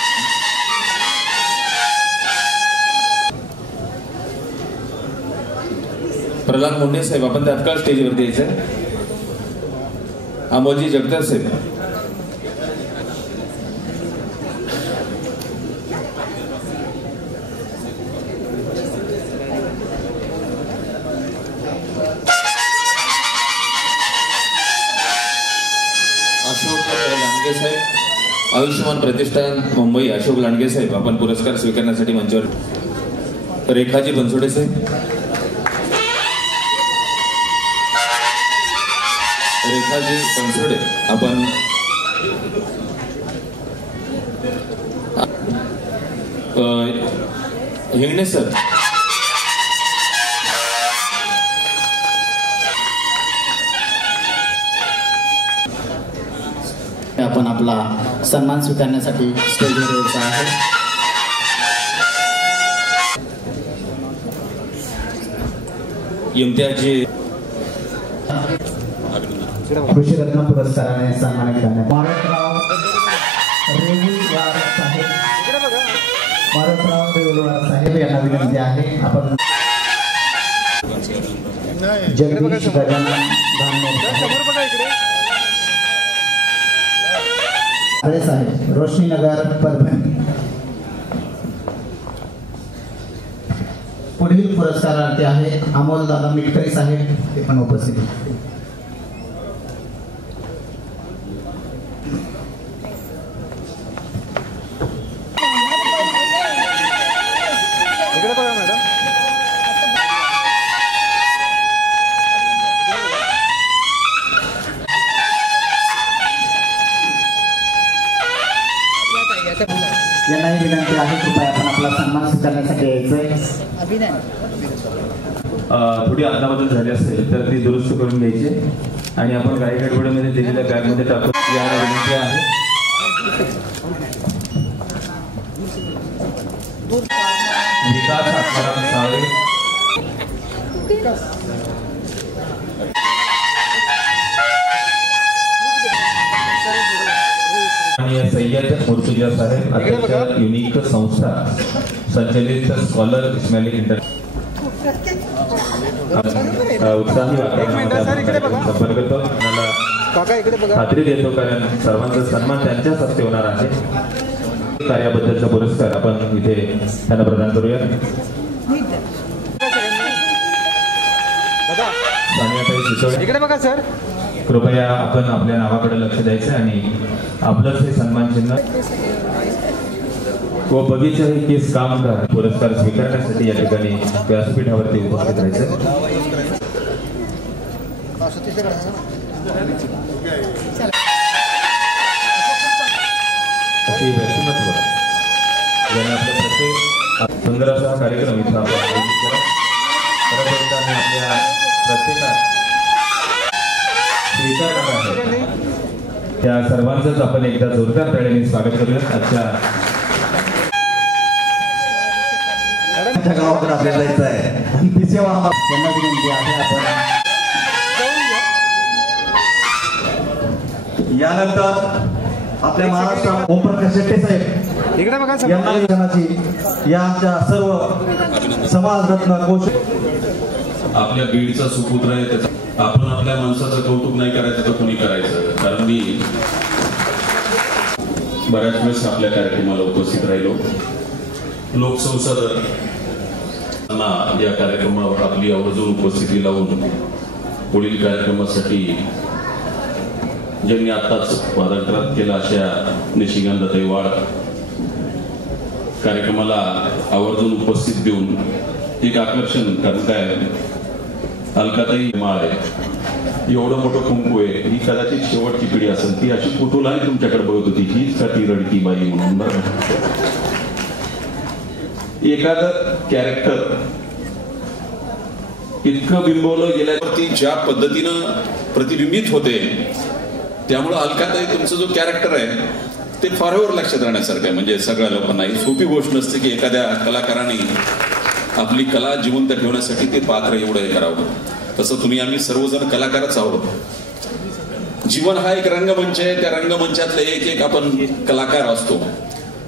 प्रल्हाद मुंडे साहेब आपण तात्काळ स्टेजवरती यायचं. अमोलजी जगताप साहेब, आयुष्यमान प्रतिष्ठान मुंबई अशोक लांडगे साहेब आपण पुरस्कार स्वीकारण्यासाठी मंचावर. रेखाजी बनसोडे साहेब, रेखाजी बनसोडे आपण हिंगणे सर, आपण आपला सन्मान स्वीकारण्यासाठी स्टेजवर यायचा आहे. इम्तियाजी कृषीरत्न पुरस्काराने सन्मानित करण्यात मारुतराव देवलवार साहेब यांना विनंती आहे आपण जगदीश गजानन धामणे साहेब रोशनीनगर परभणी. पुढील पुरस्कारार्थी आहे अमोल दादा मिटकरी साहेब, ते पण उपस्थित. यांनाही विनंती आहे कृपया आपण आपला सन्मान स्वीकारण्यासाठी यायचंय. थोडी अदलाबदल झाली असेल तर ती दुरुस्त करून घ्यायची आणि आपण काही गडबडीमध्ये दिलेल्या बॅगमध्ये टाकून याला विनंती आहे. विकास आत्माराम सावळे, आणि सय्यद मुर्तुजा साहेब अध्यक्ष युनिक संस्था संचलित स्कॉलर इस्माइली इंटर उत्साही वातावरणामध्ये संपर्क करतो. खात्री देतो कारण सर्वांचा सन्मान त्यांच्याच हस्ते होणार आहे. कार्याबद्दलचा पुरस्कार आपण इथे त्यांना प्रदान करूया. इकडे बघा सर, कृपया आपण आपल्या नावाकडे लक्ष द्यायचं आणि आपलंच हे सन्मान चिन्ह व बगीचा ही केस कामगार पुरस्कार स्वीकारण्यासाठी या ठिकाणी व्यासपीठावरती उपस्थित राहायचं. अशी व्यक्तिमत्व ज्याने आपल्या प्रत्येक सुंदर असा कार्यक्रम इथं आपण आयोजित केला. परत आम्ही आपल्या प्रत्येकात स्वीकारणार आहे त्या सर्वांचंच आपण एकदा जोरदार टाळ्यांनी स्वागत करूया. आजच्या गावाकडे आपल्याला जायचं आहे. यांना विनंती आहे आपण यानंतर आपल्या महाराष्ट्रात ओमप्रकाश शेट्टे साहेब इकडे बघा या आमच्या सर्व समाजरत्न कोश आपल्या बीडचा सुपुत्र आहे. त्याचा आपण आपल्या माणसाचं कौतुक नाही करायचं तर कोणी करायचं. कारण मी बऱ्याच वेळेस आपल्या कार्यक्रमाला उपस्थित राहिलो. लोकसंसद या कार्यक्रमावर आपली आवर्जून उपस्थिती लावून पुढील कार्यक्रमासाठी ज्यांनी आताच वादग्रात केला अशा निशिगंधाताई वाड कार्यक्रमाला आवर्जून उपस्थित देऊन एक आकर्षण. कारण काय अलकाताई माळ आहे, एवढं मोठं कुंकू आहे, ही कदाचित शेवटची पिढी असेल. ती अशी कुतूहलाने तुमच्याकडे बघत होती, हीच का ती रडकी बाई म्हणून. बरं, एखादं कॅरेक्टर इतकं बिंबवलं गेल्यावरती ज्या पद्धतीनं प्रतिबिंबित होते, त्यामुळं अलकाताई तुमचं जो कॅरेक्टर आहे ते फारवर लक्षात राहण्यासारखं आहे. म्हणजे सगळ्या लोकांना ही सोपी गोष्ट नसते की एखाद्या कलाकाराने आपली कला जिवंत ठेवण्यासाठी ते पात्र एवढं हे करावं. तसं तुम्ही आम्ही सर्वजण कलाकारच आहोत. जीवन हा एक रंगमंच आहे. त्या रंगमंचातले एक एक आपण कलाकार असतो.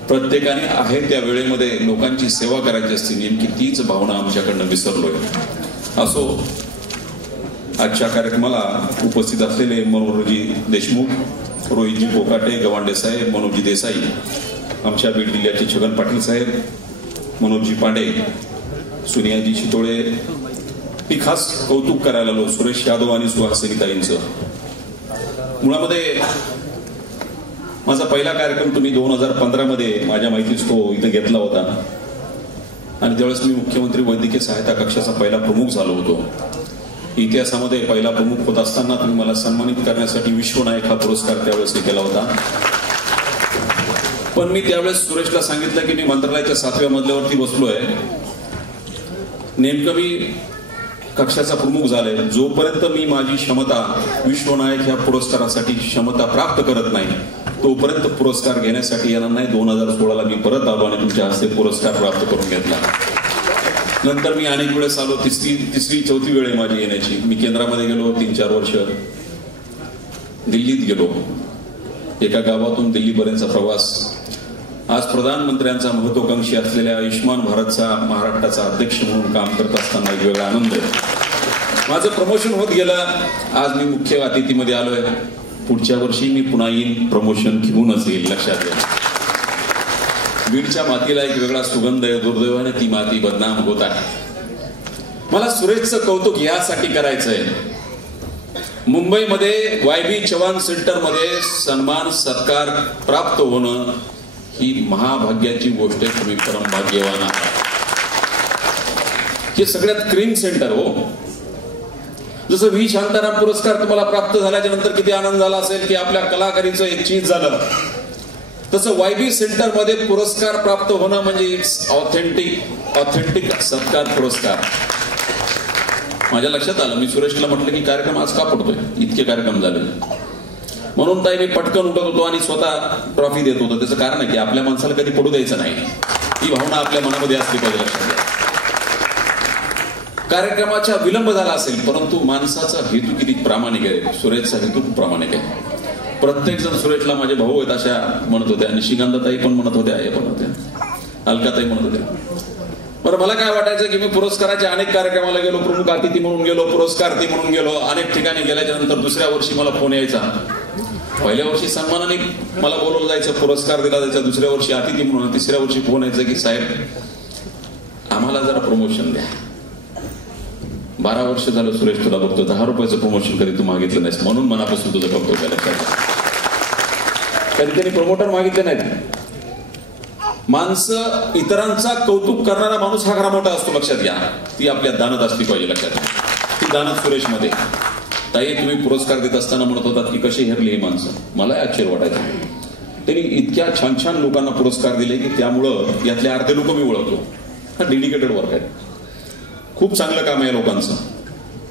प्रत्येकाने आहे त्या वेळेमध्ये लोकांची सेवा करायची असते. नेमकी तीच भावना आमच्याकडनं विसरलोय. असो, आजच्या कार्यक्रमाला उपस्थित असलेले मनोहरजी देशमुख, रोहितजी कोकाटे, गवांडे साहेब, मनोजजी देसाई, आमच्या बीड जिल्ह्याचे छगन पाटील साहेब, मनोजजी पांडे, सुनियाजी शितोळे, मी खास कौतुक करायला आलो सुरेश यादव आणि सुहासिनीताईंचं. मुळामध्ये माझा पहिला कार्यक्रम तुम्ही 2015 मध्ये माझ्या माहितीच तो इथे घेतला होता आणि त्यावेळेस मी मुख्यमंत्री वैद्यकीय सहायता कक्षाचा पहिला प्रमुख झालो होतो. इतिहासामध्ये पहिला प्रमुख होत असताना तुम्ही मला सन्मानित करण्यासाठी विश्वनायक हा पुरस्कार त्यावेळेस केला होता. पण मी त्यावेळेस सुरेशला सांगितलं की मी मंत्रालयाच्या 7व्या मजल्यावरती बसलोय, नेमकं मी कक्षाचा प्रमुख झाले, जोपर्यंत मी माझी क्षमता विश्वनायक ह्या पुरस्कारासाठी क्षमता प्राप्त करत नाही तोपर्यंत पुरस्कार घेण्यासाठी येणार नाही. 2016ला मी परत आलो आणि तुमच्या हस्ते पुरस्कार प्राप्त करून घेतला. नंतर मी अनेक वेळेस आलो, तिसरी चौथी वेळ आहे माझी येण्याची. मी केंद्रामध्ये गेलो 3-4 वर्ष, दिल्लीत गेलो, एका गावातून दिल्लीपर्यंतचा प्रवास. आज प्रधानमंत्र्यांचा महत्वाकांक्षी असलेल्या आयुष्यमान भारतचा महाराष्ट्राचा अध्यक्ष म्हणून काम करत असताना एक वेगळा आनंद आहे. माझं प्रमोशन होत गेलं. आज मी मुख्य अतिथीमध्ये आलोय. पुढच्या वर्षी मी पुन्हा येईन, प्रमोशन घेऊनच येईल, लक्षात घ्या. बीडच्या मातीला एक वेगळा सुगंध आहे. दुर्दैवाने ती माती बदनाम होत आहे. मला सुरेशचं कौतुक यासाठी करायचंय. मुंबईमध्ये YB चव्हाण सेंटरमध्ये सन्मान सत्कार प्राप्त होणं ही महाभाग्याची गोष्ट आहे. तुम्ही परम भाग्यवान आहात. हे सगळ्यात क्रीम सेंटर हो. जसं व्ही शांताराम पुरस्कार तुम्हाला प्राप्त झाल्याच्या नंतर किती आनंद झाला असेल की आपल्या कलाकारीचं एक चीज झालं, तसं YB सेंटर मध्ये पुरस्कार प्राप्त होणं म्हणजे इट्स ऑथेंटिक सत्कार पुरस्कार. माझ्या लक्षात आलं, मी सुरेशला म्हटलं की कार्यक्रम आज का पडतोय, इतके कार्यक्रम झाले म्हणून ताई मी पटकन उठत होतो आणि स्वतः ट्रॉफी देत होतो. त्याचं कारण आहे की आपल्या माणसाला कधी पडू द्यायचं नाही, ही भावना आपल्या मनामध्ये असली पाहिजे. लक्षात घ्या. कार्यक्रमाचा विलंब झाला असेल परंतु माणसाचा हेतू किती प्रामाणिक आहे. सुरेशचा हेतू खूप प्रामाणिक आहे. प्रत्येक जण सुरेशला माझे भाऊ आहेत अशा म्हणत होत्या. निशिकांताताई पण म्हणत होत्या, हे पण होत्या, अलकाताई म्हणत होत्या. बरं, मला काय वाटायचं की मी पुरस्काराच्या अनेक कार्यक्रमाला गेलो, प्रमुख अतिथी म्हणून गेलो, पुरस्कार्थी म्हणून गेलो, अनेक ठिकाणी गेल्याच्या नंतर दुसऱ्या वर्षी मला फोन यायचा. पहिल्या वर्षी सन्मानाने मला बोलवलं जायचं, पुरस्कार दिला जायचा, दुसऱ्या वर्षी अतिथी म्हणून, तिसऱ्या वर्षी फोन यायचं की साहेब आम्हाला जरा प्रमोशन द्या. 12 वर्ष झालं सुरेश तुला बघतो, 10 रुपयाचं प्रमोशन कधी तू मागितलं नाहीस म्हणून मनापासून तुझं बघतो. कधी त्यांनी प्रमोटर मागितले नाहीत. माणसं इतरांचा कौतुक करणारा माणूस हा खरा मोठा असतो. लक्षात घ्या. ती आपल्या दानत असली पाहिजे. लक्षात घ्या. ती दानत सुरेशमध्ये. ताई तुम्ही पुरस्कार देत असताना म्हणत होतात की कशी हेरली ही माणसं. मला आश्चर्य वाटायचं. त्यांनी इतक्या छान छान लोकांना पुरस्कार दिले की त्यामुळं यातले अर्धे लोक मी ओळखतो. हा डेडिकेटेड वर्क आहे. खूप चांगलं काम आहे लोकांचं.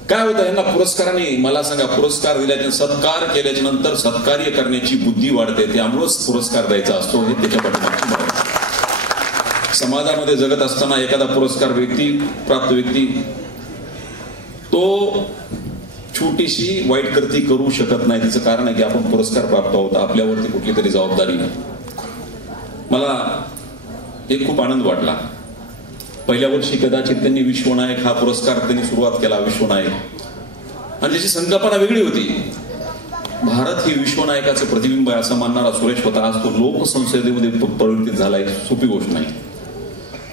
काय होतं यांना पुरस्काराने, मला सांगा, पुरस्कार दिल्याच्या सत्कार केल्याच्या नंतर सत्कार्य करण्याची बुद्धी वाढते. त्यामुळेच पुरस्कार द्यायचा असतो हे त्याच्या पाठीमागची भावना. समाजामध्ये जगत असताना एखादा पुरस्कार प्राप्त व्यक्ती तो छोटीशी वाईट कृती करू शकत नाही. तिचं कारण आहे की आपण पुरस्कार प्राप्त आहोत, आपल्यावरती कुठली तरी जबाबदारी नाही. मला एक खूप आनंद वाटला. पहिल्या वर्षी कदाचित त्यांनी विश्वनायक हा पुरस्कार त्यांनी सुरुवात केला, विश्वनायक, आणि त्याची संकल्पना वेगळी होती. भारत ही विश्वनायकाचं प्रतिबिंब आहे असं मानणारा सुरेश होता. आज तो लोकसंसदेमध्ये परिवर्तित झालाय, सोपी गोष्ट नाही.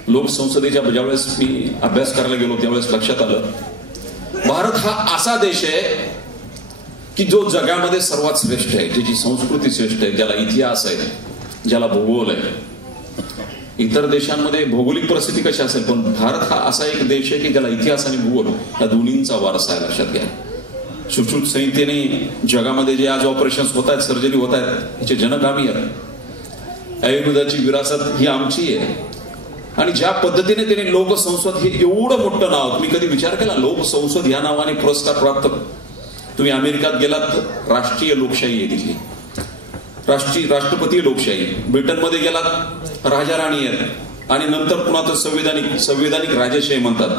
लोकसंसदेच्या ज्यावेळेस मी अभ्यास करायला गेलो त्यावेळेस लक्षात आलं भारत हा असा देश आहे की जो जगामध्ये सर्वात श्रेष्ठ आहे, ज्याची संस्कृती श्रेष्ठ आहे, ज्याला इतिहास आहे, ज्याला भूगोल आहे. इतर देशांमध्ये भौगोलिक परिस्थिती कशी असेल पण भारत हा असा एक देश आहे की ज्याला इतिहास आणि भूगोल या दोन्हींचा वारसा आहे. लक्षात घ्या. सुश्रुत संहितेने जगामध्ये जे आज ऑपरेशन्स होत आहेत, सर्जरी होत आहेत, याचे जनक आम्ही आहेत. आयुर्वेदाची विरासत ही आमची आहे. आणि ज्या पद्धतीने त्यांनी लोकसंसद हे एवढं मोठं नाव, तुम्ही कधी विचार केला लोकसंसद या नावाने पुरस्कार प्राप्त. तुम्ही अमेरिकेत गेलात तर राष्ट्रीय लोकशाही आहे तिथली, राष्ट्रपती लोकशाही. ब्रिटनमध्ये गेलात राजा राणी आहेत आणि नंतर पुन्हा तर संविधानिक राजेशाही म्हणतात.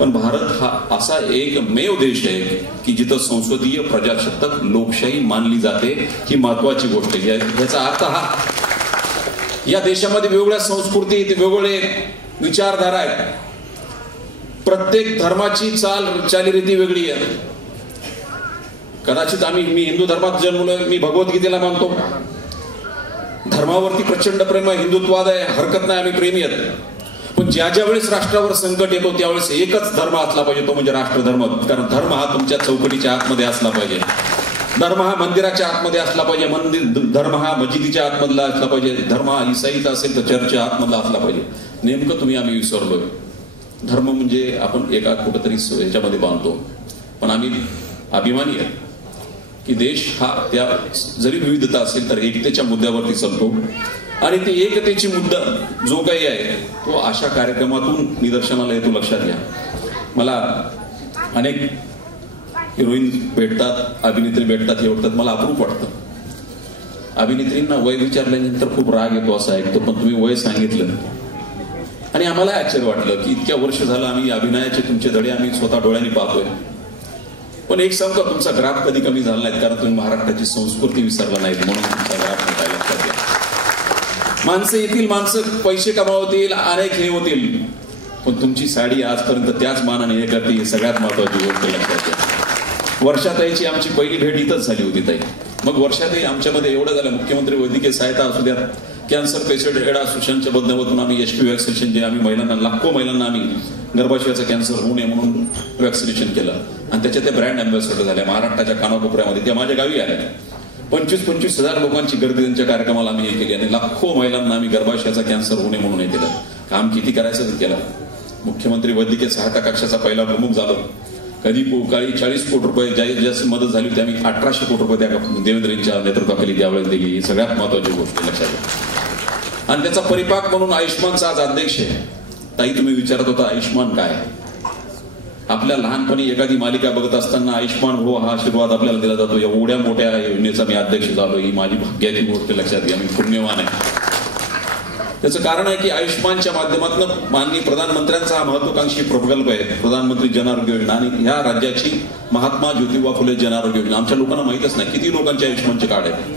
पण भारत हा असा एकमेव देश आहे की जिथं संसदीय प्रजासत्ताक लोकशाही मानली जाते. ही महत्वाची गोष्ट आहे. याचा अर्थ हा, या देशामध्ये वेगवेगळ्या संस्कृती, वेगवेगळे विचारधारा आहेत. प्रत्येक धर्माची चालीरीती वेगळी आहे. कदाचित मी हिंदू धर्मात जन्मलोय, मी भगवद्गीतेला मानतो. धर्मावरती प्रचंड प्रेम आहे, हिंदुत्वाद आहे, हरकत नाही, आम्ही प्रेमी आहेत. पण ज्या ज्यावेळेस राष्ट्रावर संकट येतो त्यावेळेस एकच धर्म असला पाहिजे, तो म्हणजे राष्ट्रधर्म. कारण धर्म हा तुमच्या चौकटीच्या आतमध्ये असला पाहिजे. धर्म हा मंदिराच्या आतमध्ये असला पाहिजे, धर्म हा मस्जिदीच्या आतमधला असला पाहिजे, धर्म हा इसाईचा असेल तर चर्चच्या आतमधला असला पाहिजे. नेमकं आम्ही विसरलोय. धर्म म्हणजे आपण एका कुठंतरी ह्याच्यामध्ये बांधतो, पण आम्ही अभिमानी आहे की देश हा त्या जरी विविधता असेल तर एकतेच्या मुद्द्यावरती चालतो. आणि ते एकतेची मुद्दा जो काही आहे तो अशा कार्यक्रमातून निदर्शनाला येतो. लक्षात घ्या. मला अनेक हिरोईन भेटतात, अभिनेत्री भेटतात, हे वाटतात मला अप्रूप वाटतं. अभिनेत्रींना वय विचारल्यानंतर खूप राग येतो असं ऐकतो, पण तुम्ही वय सांगितलं आणि आम्हाला आश्चर्य वाटलं की इतक्या वर्ष झालं आम्ही अभिनयाचे तुमचे धडे आम्ही स्वतः डोळ्यांनी पाहतोय. पण एक सांगतो, तुमचा ग्राफ कधी कमी झाला नाही, कारण तुम्ही महाराष्ट्राची संस्कृती विसरला नाहीत म्हणून तुमचा ग्राफ मोठा. लक्षात घ्या. माणसं येतील, माणसं पैसे कमावतील, अनेक हे होतील, पण तुमची साडी आजपर्यंत त्याच मानाने हे करते, ही सगळ्यात महत्वाची गोष्ट लक्षात घ्या. वर्षाताईची आमची पहिली भेट इथंच झाली होती ताई. मग वर्षाताई आमच्यामध्ये एवढं झालं, मुख्यमंत्री वैद्यकीय सहायता असू द्या, कॅन्सर पेशंट एड असोसिएशनच्या बदनामतून आम्ही HP वॅक्सिनेशन, जे आम्ही महिलांना, लाखो महिलांना आम्ही गर्भाशयाचं कॅन्सर होऊ नये म्हणून वॅक्सिनेशन केलं आणि त्याच्या त्या ब्रँड अँबॅसेडर झाल्या महाराष्ट्राच्या कानाकोपऱ्यामध्ये. त्या माझ्या गावी आल्या. 25,000 लोकांची गर्दी त्यांच्या कार्यक्रमाला आम्ही हे केली आणि लाखो महिलांना आम्ही गर्भाशयाचा कॅन्सर होऊ नये म्हणून हे केलं. काम किती करायचं ते केलं. मुख्यमंत्री वैद्यकीय सहायता कक्षाचा पहिला प्रमुख झालो. कधी काळी 40 कोटी रुपये जास्त मदत झाली होती, आम्ही 1800 कोटी रुपये त्या देवेंद्रजींच्या नेतृत्वाखाली त्यावेळेस दिली. ही सगळ्यात महत्वाची गोष्ट लक्षात घ्या. आणि त्याचा परिपाक म्हणून आयुष्मानचा आज अध्यक्ष आहे. ताई तुम्ही विचारत होता आयुष्मान काय. आपल्या लहानपणी एखादी मालिका बघत असताना आयुष्मान हो हा आशीर्वाद आपल्याला दिला जातो. एवढ्या मोठ्या योजनेचा मी अध्यक्ष झालो, ही माझी भाग्याची गोष्ट लक्षात घ्या. मी पुण्यवान आहे. त्याचं कारण आहे की आयुष्मानच्या माध्यमातून माननीय प्रधानमंत्र्यांचा हा महत्वाकांक्षी प्रकल्प आहे, प्रधानमंत्री जन आरोग्य योजना, आणि ह्या राज्याची महात्मा ज्योतिबा फुले जन आरोग्य योजना. आमच्या लोकांना माहितच नाही किती लोकांचे आयुष्मानचे कार्ड आहे.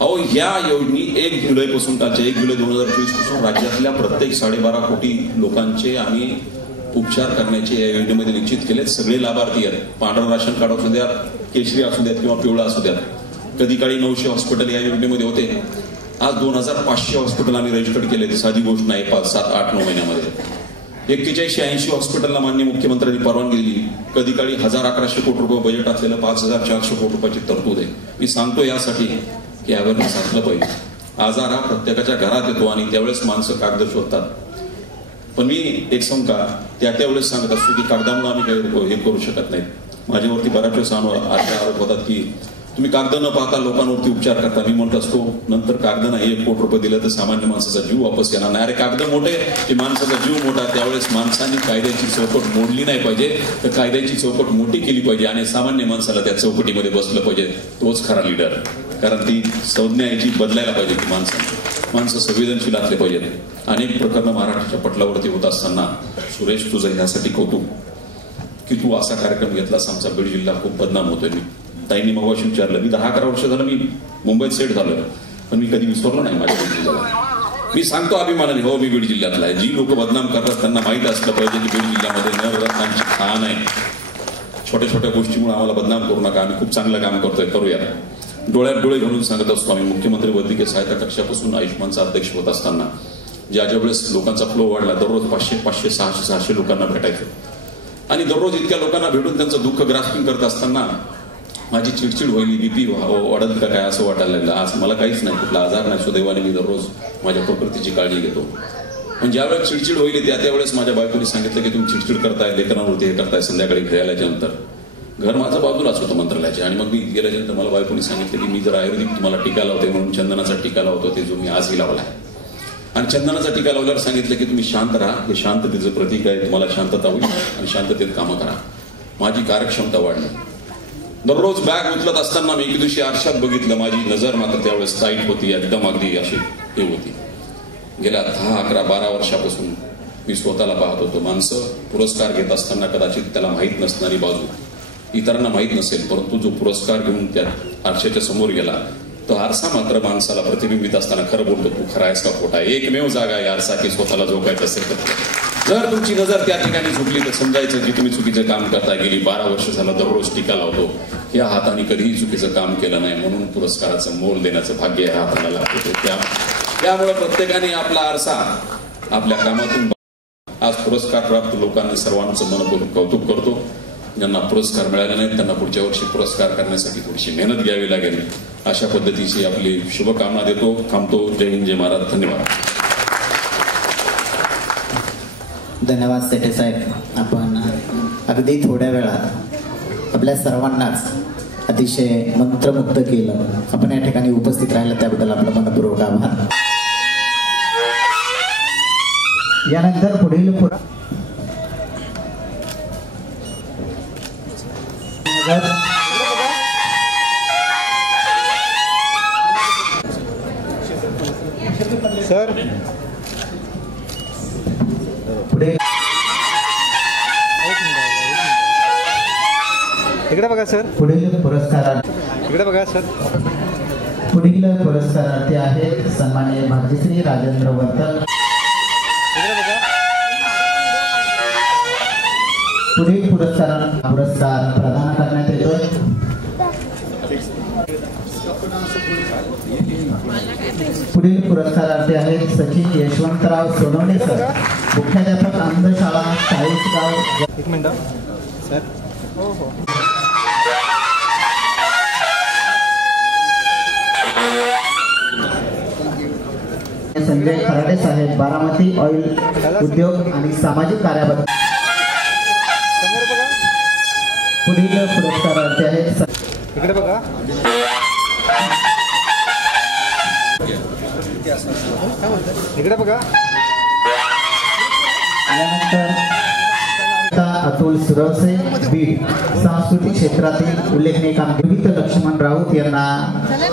अहो, ह्या योजने 1 जुलैपासून, कालच्या 1 जुलै 2024 पासून राज्यातल्या प्रत्येक 12.5 कोटी लोकांचे आम्ही उपचार करण्याचे या योजनेमध्ये निश्चित केले. सगळे लाभार्थी आहेत. पांढरं राशन कार्ड असू द्या, केशरी असू द्यात किंवा पिवळा असू द्यात. कधी काळी 900 हॉस्पिटल या योजनेमध्ये होते. आज 2500 हॉस्पिटल आम्ही रजिस्टर्ड केले. साधी गोष्ट नाही. 5, 7, 8, 9 महिन्यामध्ये 4180 हॉस्पिटलला माननीय मुख्यमंत्र्यांनी परवानगी दिली. कधी काळी 1100 कोटी रुपये बजेट असलेलं 5400 कोटी रुपयाची तरतूद आहे. मी सांगतो यासाठी की अवेअरनेस असलं पाहिजे. आजार हा प्रत्येकाच्या घरात येतो आणि त्यावेळेस माणसं कागद शोधतात. पण मी एक सांगू का, त्यावेळेस सांगत असतो की कागदामुळे आम्ही काही हे करू शकत नाही. माझ्यावरती बऱ्याच वेळेस असे आरोप होतात की तुम्ही कागद न पाहता लोकांवरती उपचार करता. मी म्हणत असतो नंतर कागद नाही 1 कोटी रुपये दिलं तर सामान्य माणसाचा जीव वापस येणार नाही. अरे कागद मोठे की माणसाचा जीव मोठा. त्यावेळेस माणसांनी कायद्याची चौकट मोडली नाही पाहिजे, तर कायद्याची चौकट मोठी केली पाहिजे आणि सामान्य माणसाला त्या चौकटीमध्ये बसलं पाहिजे. तोच खरा लीडर. कारण ती संज्ञा याची बदलायला पाहिजे की माणसं संवेदनशील असले पाहिजेत. अनेक प्रकरणं महाराष्ट्राच्या पटलावरती होत असताना सुरेश तुझं ह्यासाठी कौतुक की तू असा कार्यक्रम घेतलास. आमचा बीड जिल्हा खूप बदनाम होतोय. मी ताईंनी मगाशी विचारलं, मी 10-11 वर्ष झालं मी मुंबईत सेट झालोय, पण मी कधी विसरलो नाही माझ्या बीड जिल्ह्याला. मी सांगतो अभिमानाने, हो मी बीड जिल्ह्यातला आहे. जी लोक बदनाम करतात त्यांना माहीत असलं पाहिजे की बीड जिल्ह्यामध्ये नवरत्नांची खाण आहे. छोट्या छोट्या गोष्टीमुळे आम्हाला बदनाम करू नका. आम्ही खूप चांगलं काम करतोय, करूया. डोळ्यात डोळे घालून सांगत असतो आम्ही. मुख्यमंत्री वैद्यकीय सहायता कक्षापासून आयुष्मानचा अध्यक्ष होत असताना ज्या वेळेस लोकांचा फ्लो वाढला, दररोज 500, 600 लोकांना भेटायचं आणि दररोज इतक्या लोकांना भेटून त्यांचं दुःख ग्रास्पिंग करत असताना माझी चिडचिड व्हायली, BP वाढत का काय असं वाटायला लागलं. आज मला काहीच नाही, कुठला आजार नाही. सुदैवाने मी दररोज माझ्या प्रकृतीची काळजी घेतो. पण ज्यावेळेस चिडचिड होईल त्यावेळेस माझ्या बायकोनी सांगितलं की तुम्ही चिडचिड करताय, लेकरांवरती हे करताय. संध्याकाळी घरी आल्याच्या नंतर घर माझं बाजूलाच होतं मंत्रालयाचे, आणि मग मी गेल्याच्यानंतर मला बायकोनी सांगितलं की मी जर आयुर्वेदिक तुम्हाला टीका लावते म्हणून चंदनाचा टीका लावतो, ते जो मी आजही लावलाय. आणि चंदनाचा टीका लावल्यावर सांगितलं की तुम्ही शांत राहा, हे शांततेचं प्रतीक आहे, तुम्हाला शांतता होईल आणि शांततेत कामं करा. माझी कार्यक्षमता वाढली. दररोज बॅग उचलत असताना मी एके दिवशी आरशात बघितलं. माझी नजर मात्र त्यावेळेस टाईट होती, एकदम अगदी अशी हे होती. गेल्या 10, 11, 12 वर्षापासून मी स्वतःला पाहत होतो. माणसं पुरस्कार घेत असताना कदाचित त्याला माहीत नसणारी बाजू इतरांना माहीत नसेल, परंतु जो पुरस्कार घेऊन त्या आरशाच्या समोर गेला तो आरसा मात्र माणसाला प्रतिबिंबित असताना खरं बोलतो, तू खरा आहेस का खोटा. एकमेव जागा आहे आरसा की स्वतःला झोकायचं असेल तर. जर तुमची नजर त्या ठिकाणी झुकली तर समजायचं की तुम्ही चुकीचं काम करता. गेली 12 वर्ष झालं दररोज टीका लावतो. या हाताने कधीही चुकीचं काम केलं नाही, म्हणून पुरस्काराचं मोल देण्याचं भाग्य या हाताला लागतो. त्यामुळे प्रत्येकाने आपला आरसा आपल्या कामातून. आज पुरस्कार प्राप्त लोकांनी सर्वांचं मनपूर्वक कौतुक करतो. ज्यांना पुरस्कार मिळाले नाहीत त्यांना पुढच्या वर्षी पुरस्कार करण्यासाठी थोडीशी मेहनत घ्यावी लागेल. अशा पद्धतीची आपली शुभकामना देतो. थांबतो. जय हिंद, जय महाराज. धन्यवाद. धन्यवाद सेठे साहेब. आपण अगदी थोड्या वेळात आपल्या सर्वांनाच अतिशय मंत्रमुग्ध केलं. आपण या ठिकाणी उपस्थित राहिलं त्याबद्दल आपला मनपूर्वक आभार. यानंतर पुढील सर पुढे इकडे बघा सर. पुढील पुरस्कार इकडे बघा सर. पुढील पुरस्कारार्थी आहेत सन्माननीय भाग्यश्री राजेंद्र वर्तन. पुढील पुरस्कार प्रदान करण्यात येतोय. पुढील पुरस्कारार्थी आहेत सचिन यशवंतराव सोनवणे सर, मुख्याध्यापक अंधशाळा चाळीसगाव. एक मिनिट सर. हो हो. संजय खराडे साहेब, बारामती ऑइल उद्योग आणि सामाजिक कार्याबद्दल. पुढील पुरस्कारार्थी आहेत इकडे बघा. इकडे बघा. यानंतर अतुल सुरवसे, बीड, सांस्कृतिक क्षेत्रातील उल्लेखनीय कामगिरी लक्ष्मण राऊत यांना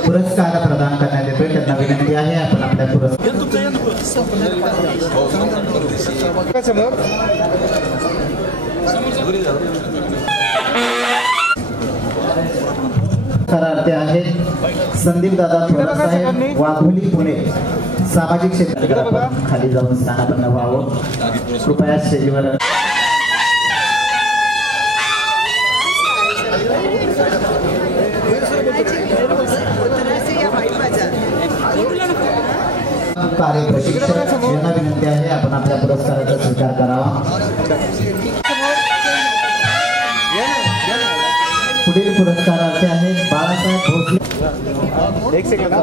पुरस्कार प्रदान करण्यात येतोय. त्यांना विनंती आहे आपण आपल्या पुरस्कारार्थी आहेत संदीप दादा थोरासाहेब, वाघोली, पुणे, सामाजिक क्षेत्रात. खाली जाऊन स्थानापन्न व्हावं कृपया. स्टेजवर कार्य प्रशिक्षक यांना विनंती आहे आपण आपल्या पुरस्काराचा स्वीकार करावा. पुढील पुरस्कारार्थी आहेत बाळासाहेब भोसले. एक सेकंड.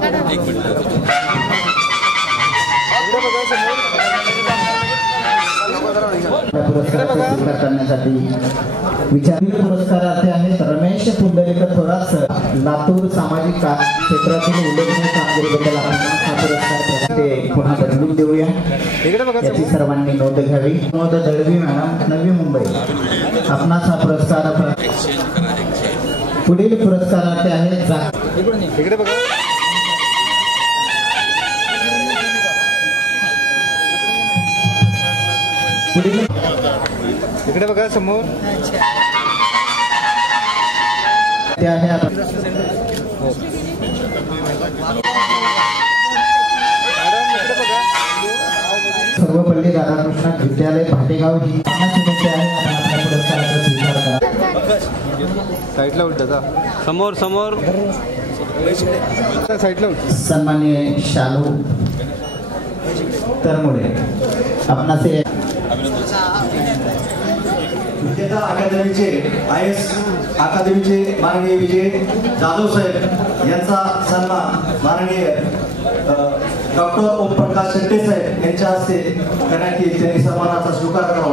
पुरस्काराचा स्वीकार करण्यासाठी विचारलेले पुरस्कारार्थी आहेत रमेश पुंडलिक थोरात सर, लातूर, सामाजिक क्षेत्रातील उल्लेखनीय कामगिरीबद्दल आपण हा पुरस्कार ते पुन्हा बदलून देऊया. याची सर्वांनी नोंद घ्यावी. नोंद दळवी मॅडम, नवी मुंबई, आपणास हा पुरस्कार. पुढील पुरस्कारार्थी आहेत इकडे बघा. इकडे बघा समोर. ते आहे आपण सर्वपल्ली राधाकृष्ण विद्यालय भाटेगाव ही आहे. आपण आपल्या पुरस्काराचा स्वीकार करा. साईडला उलट जा. समोर समोर साईडला उलट. सन्माननीय शालू तरमुळे आपणास विजेता अकादमीचे IAS अकादमीचे माननीय विजय जाधव साहेब यांचा सन्मान माननीय डॉक्टर ओम प्रकाश शेट्टे साहेब यांच्या हस्ते करण्यात येईल. त्यांनी सन्मानाचा स्वीकार करावा.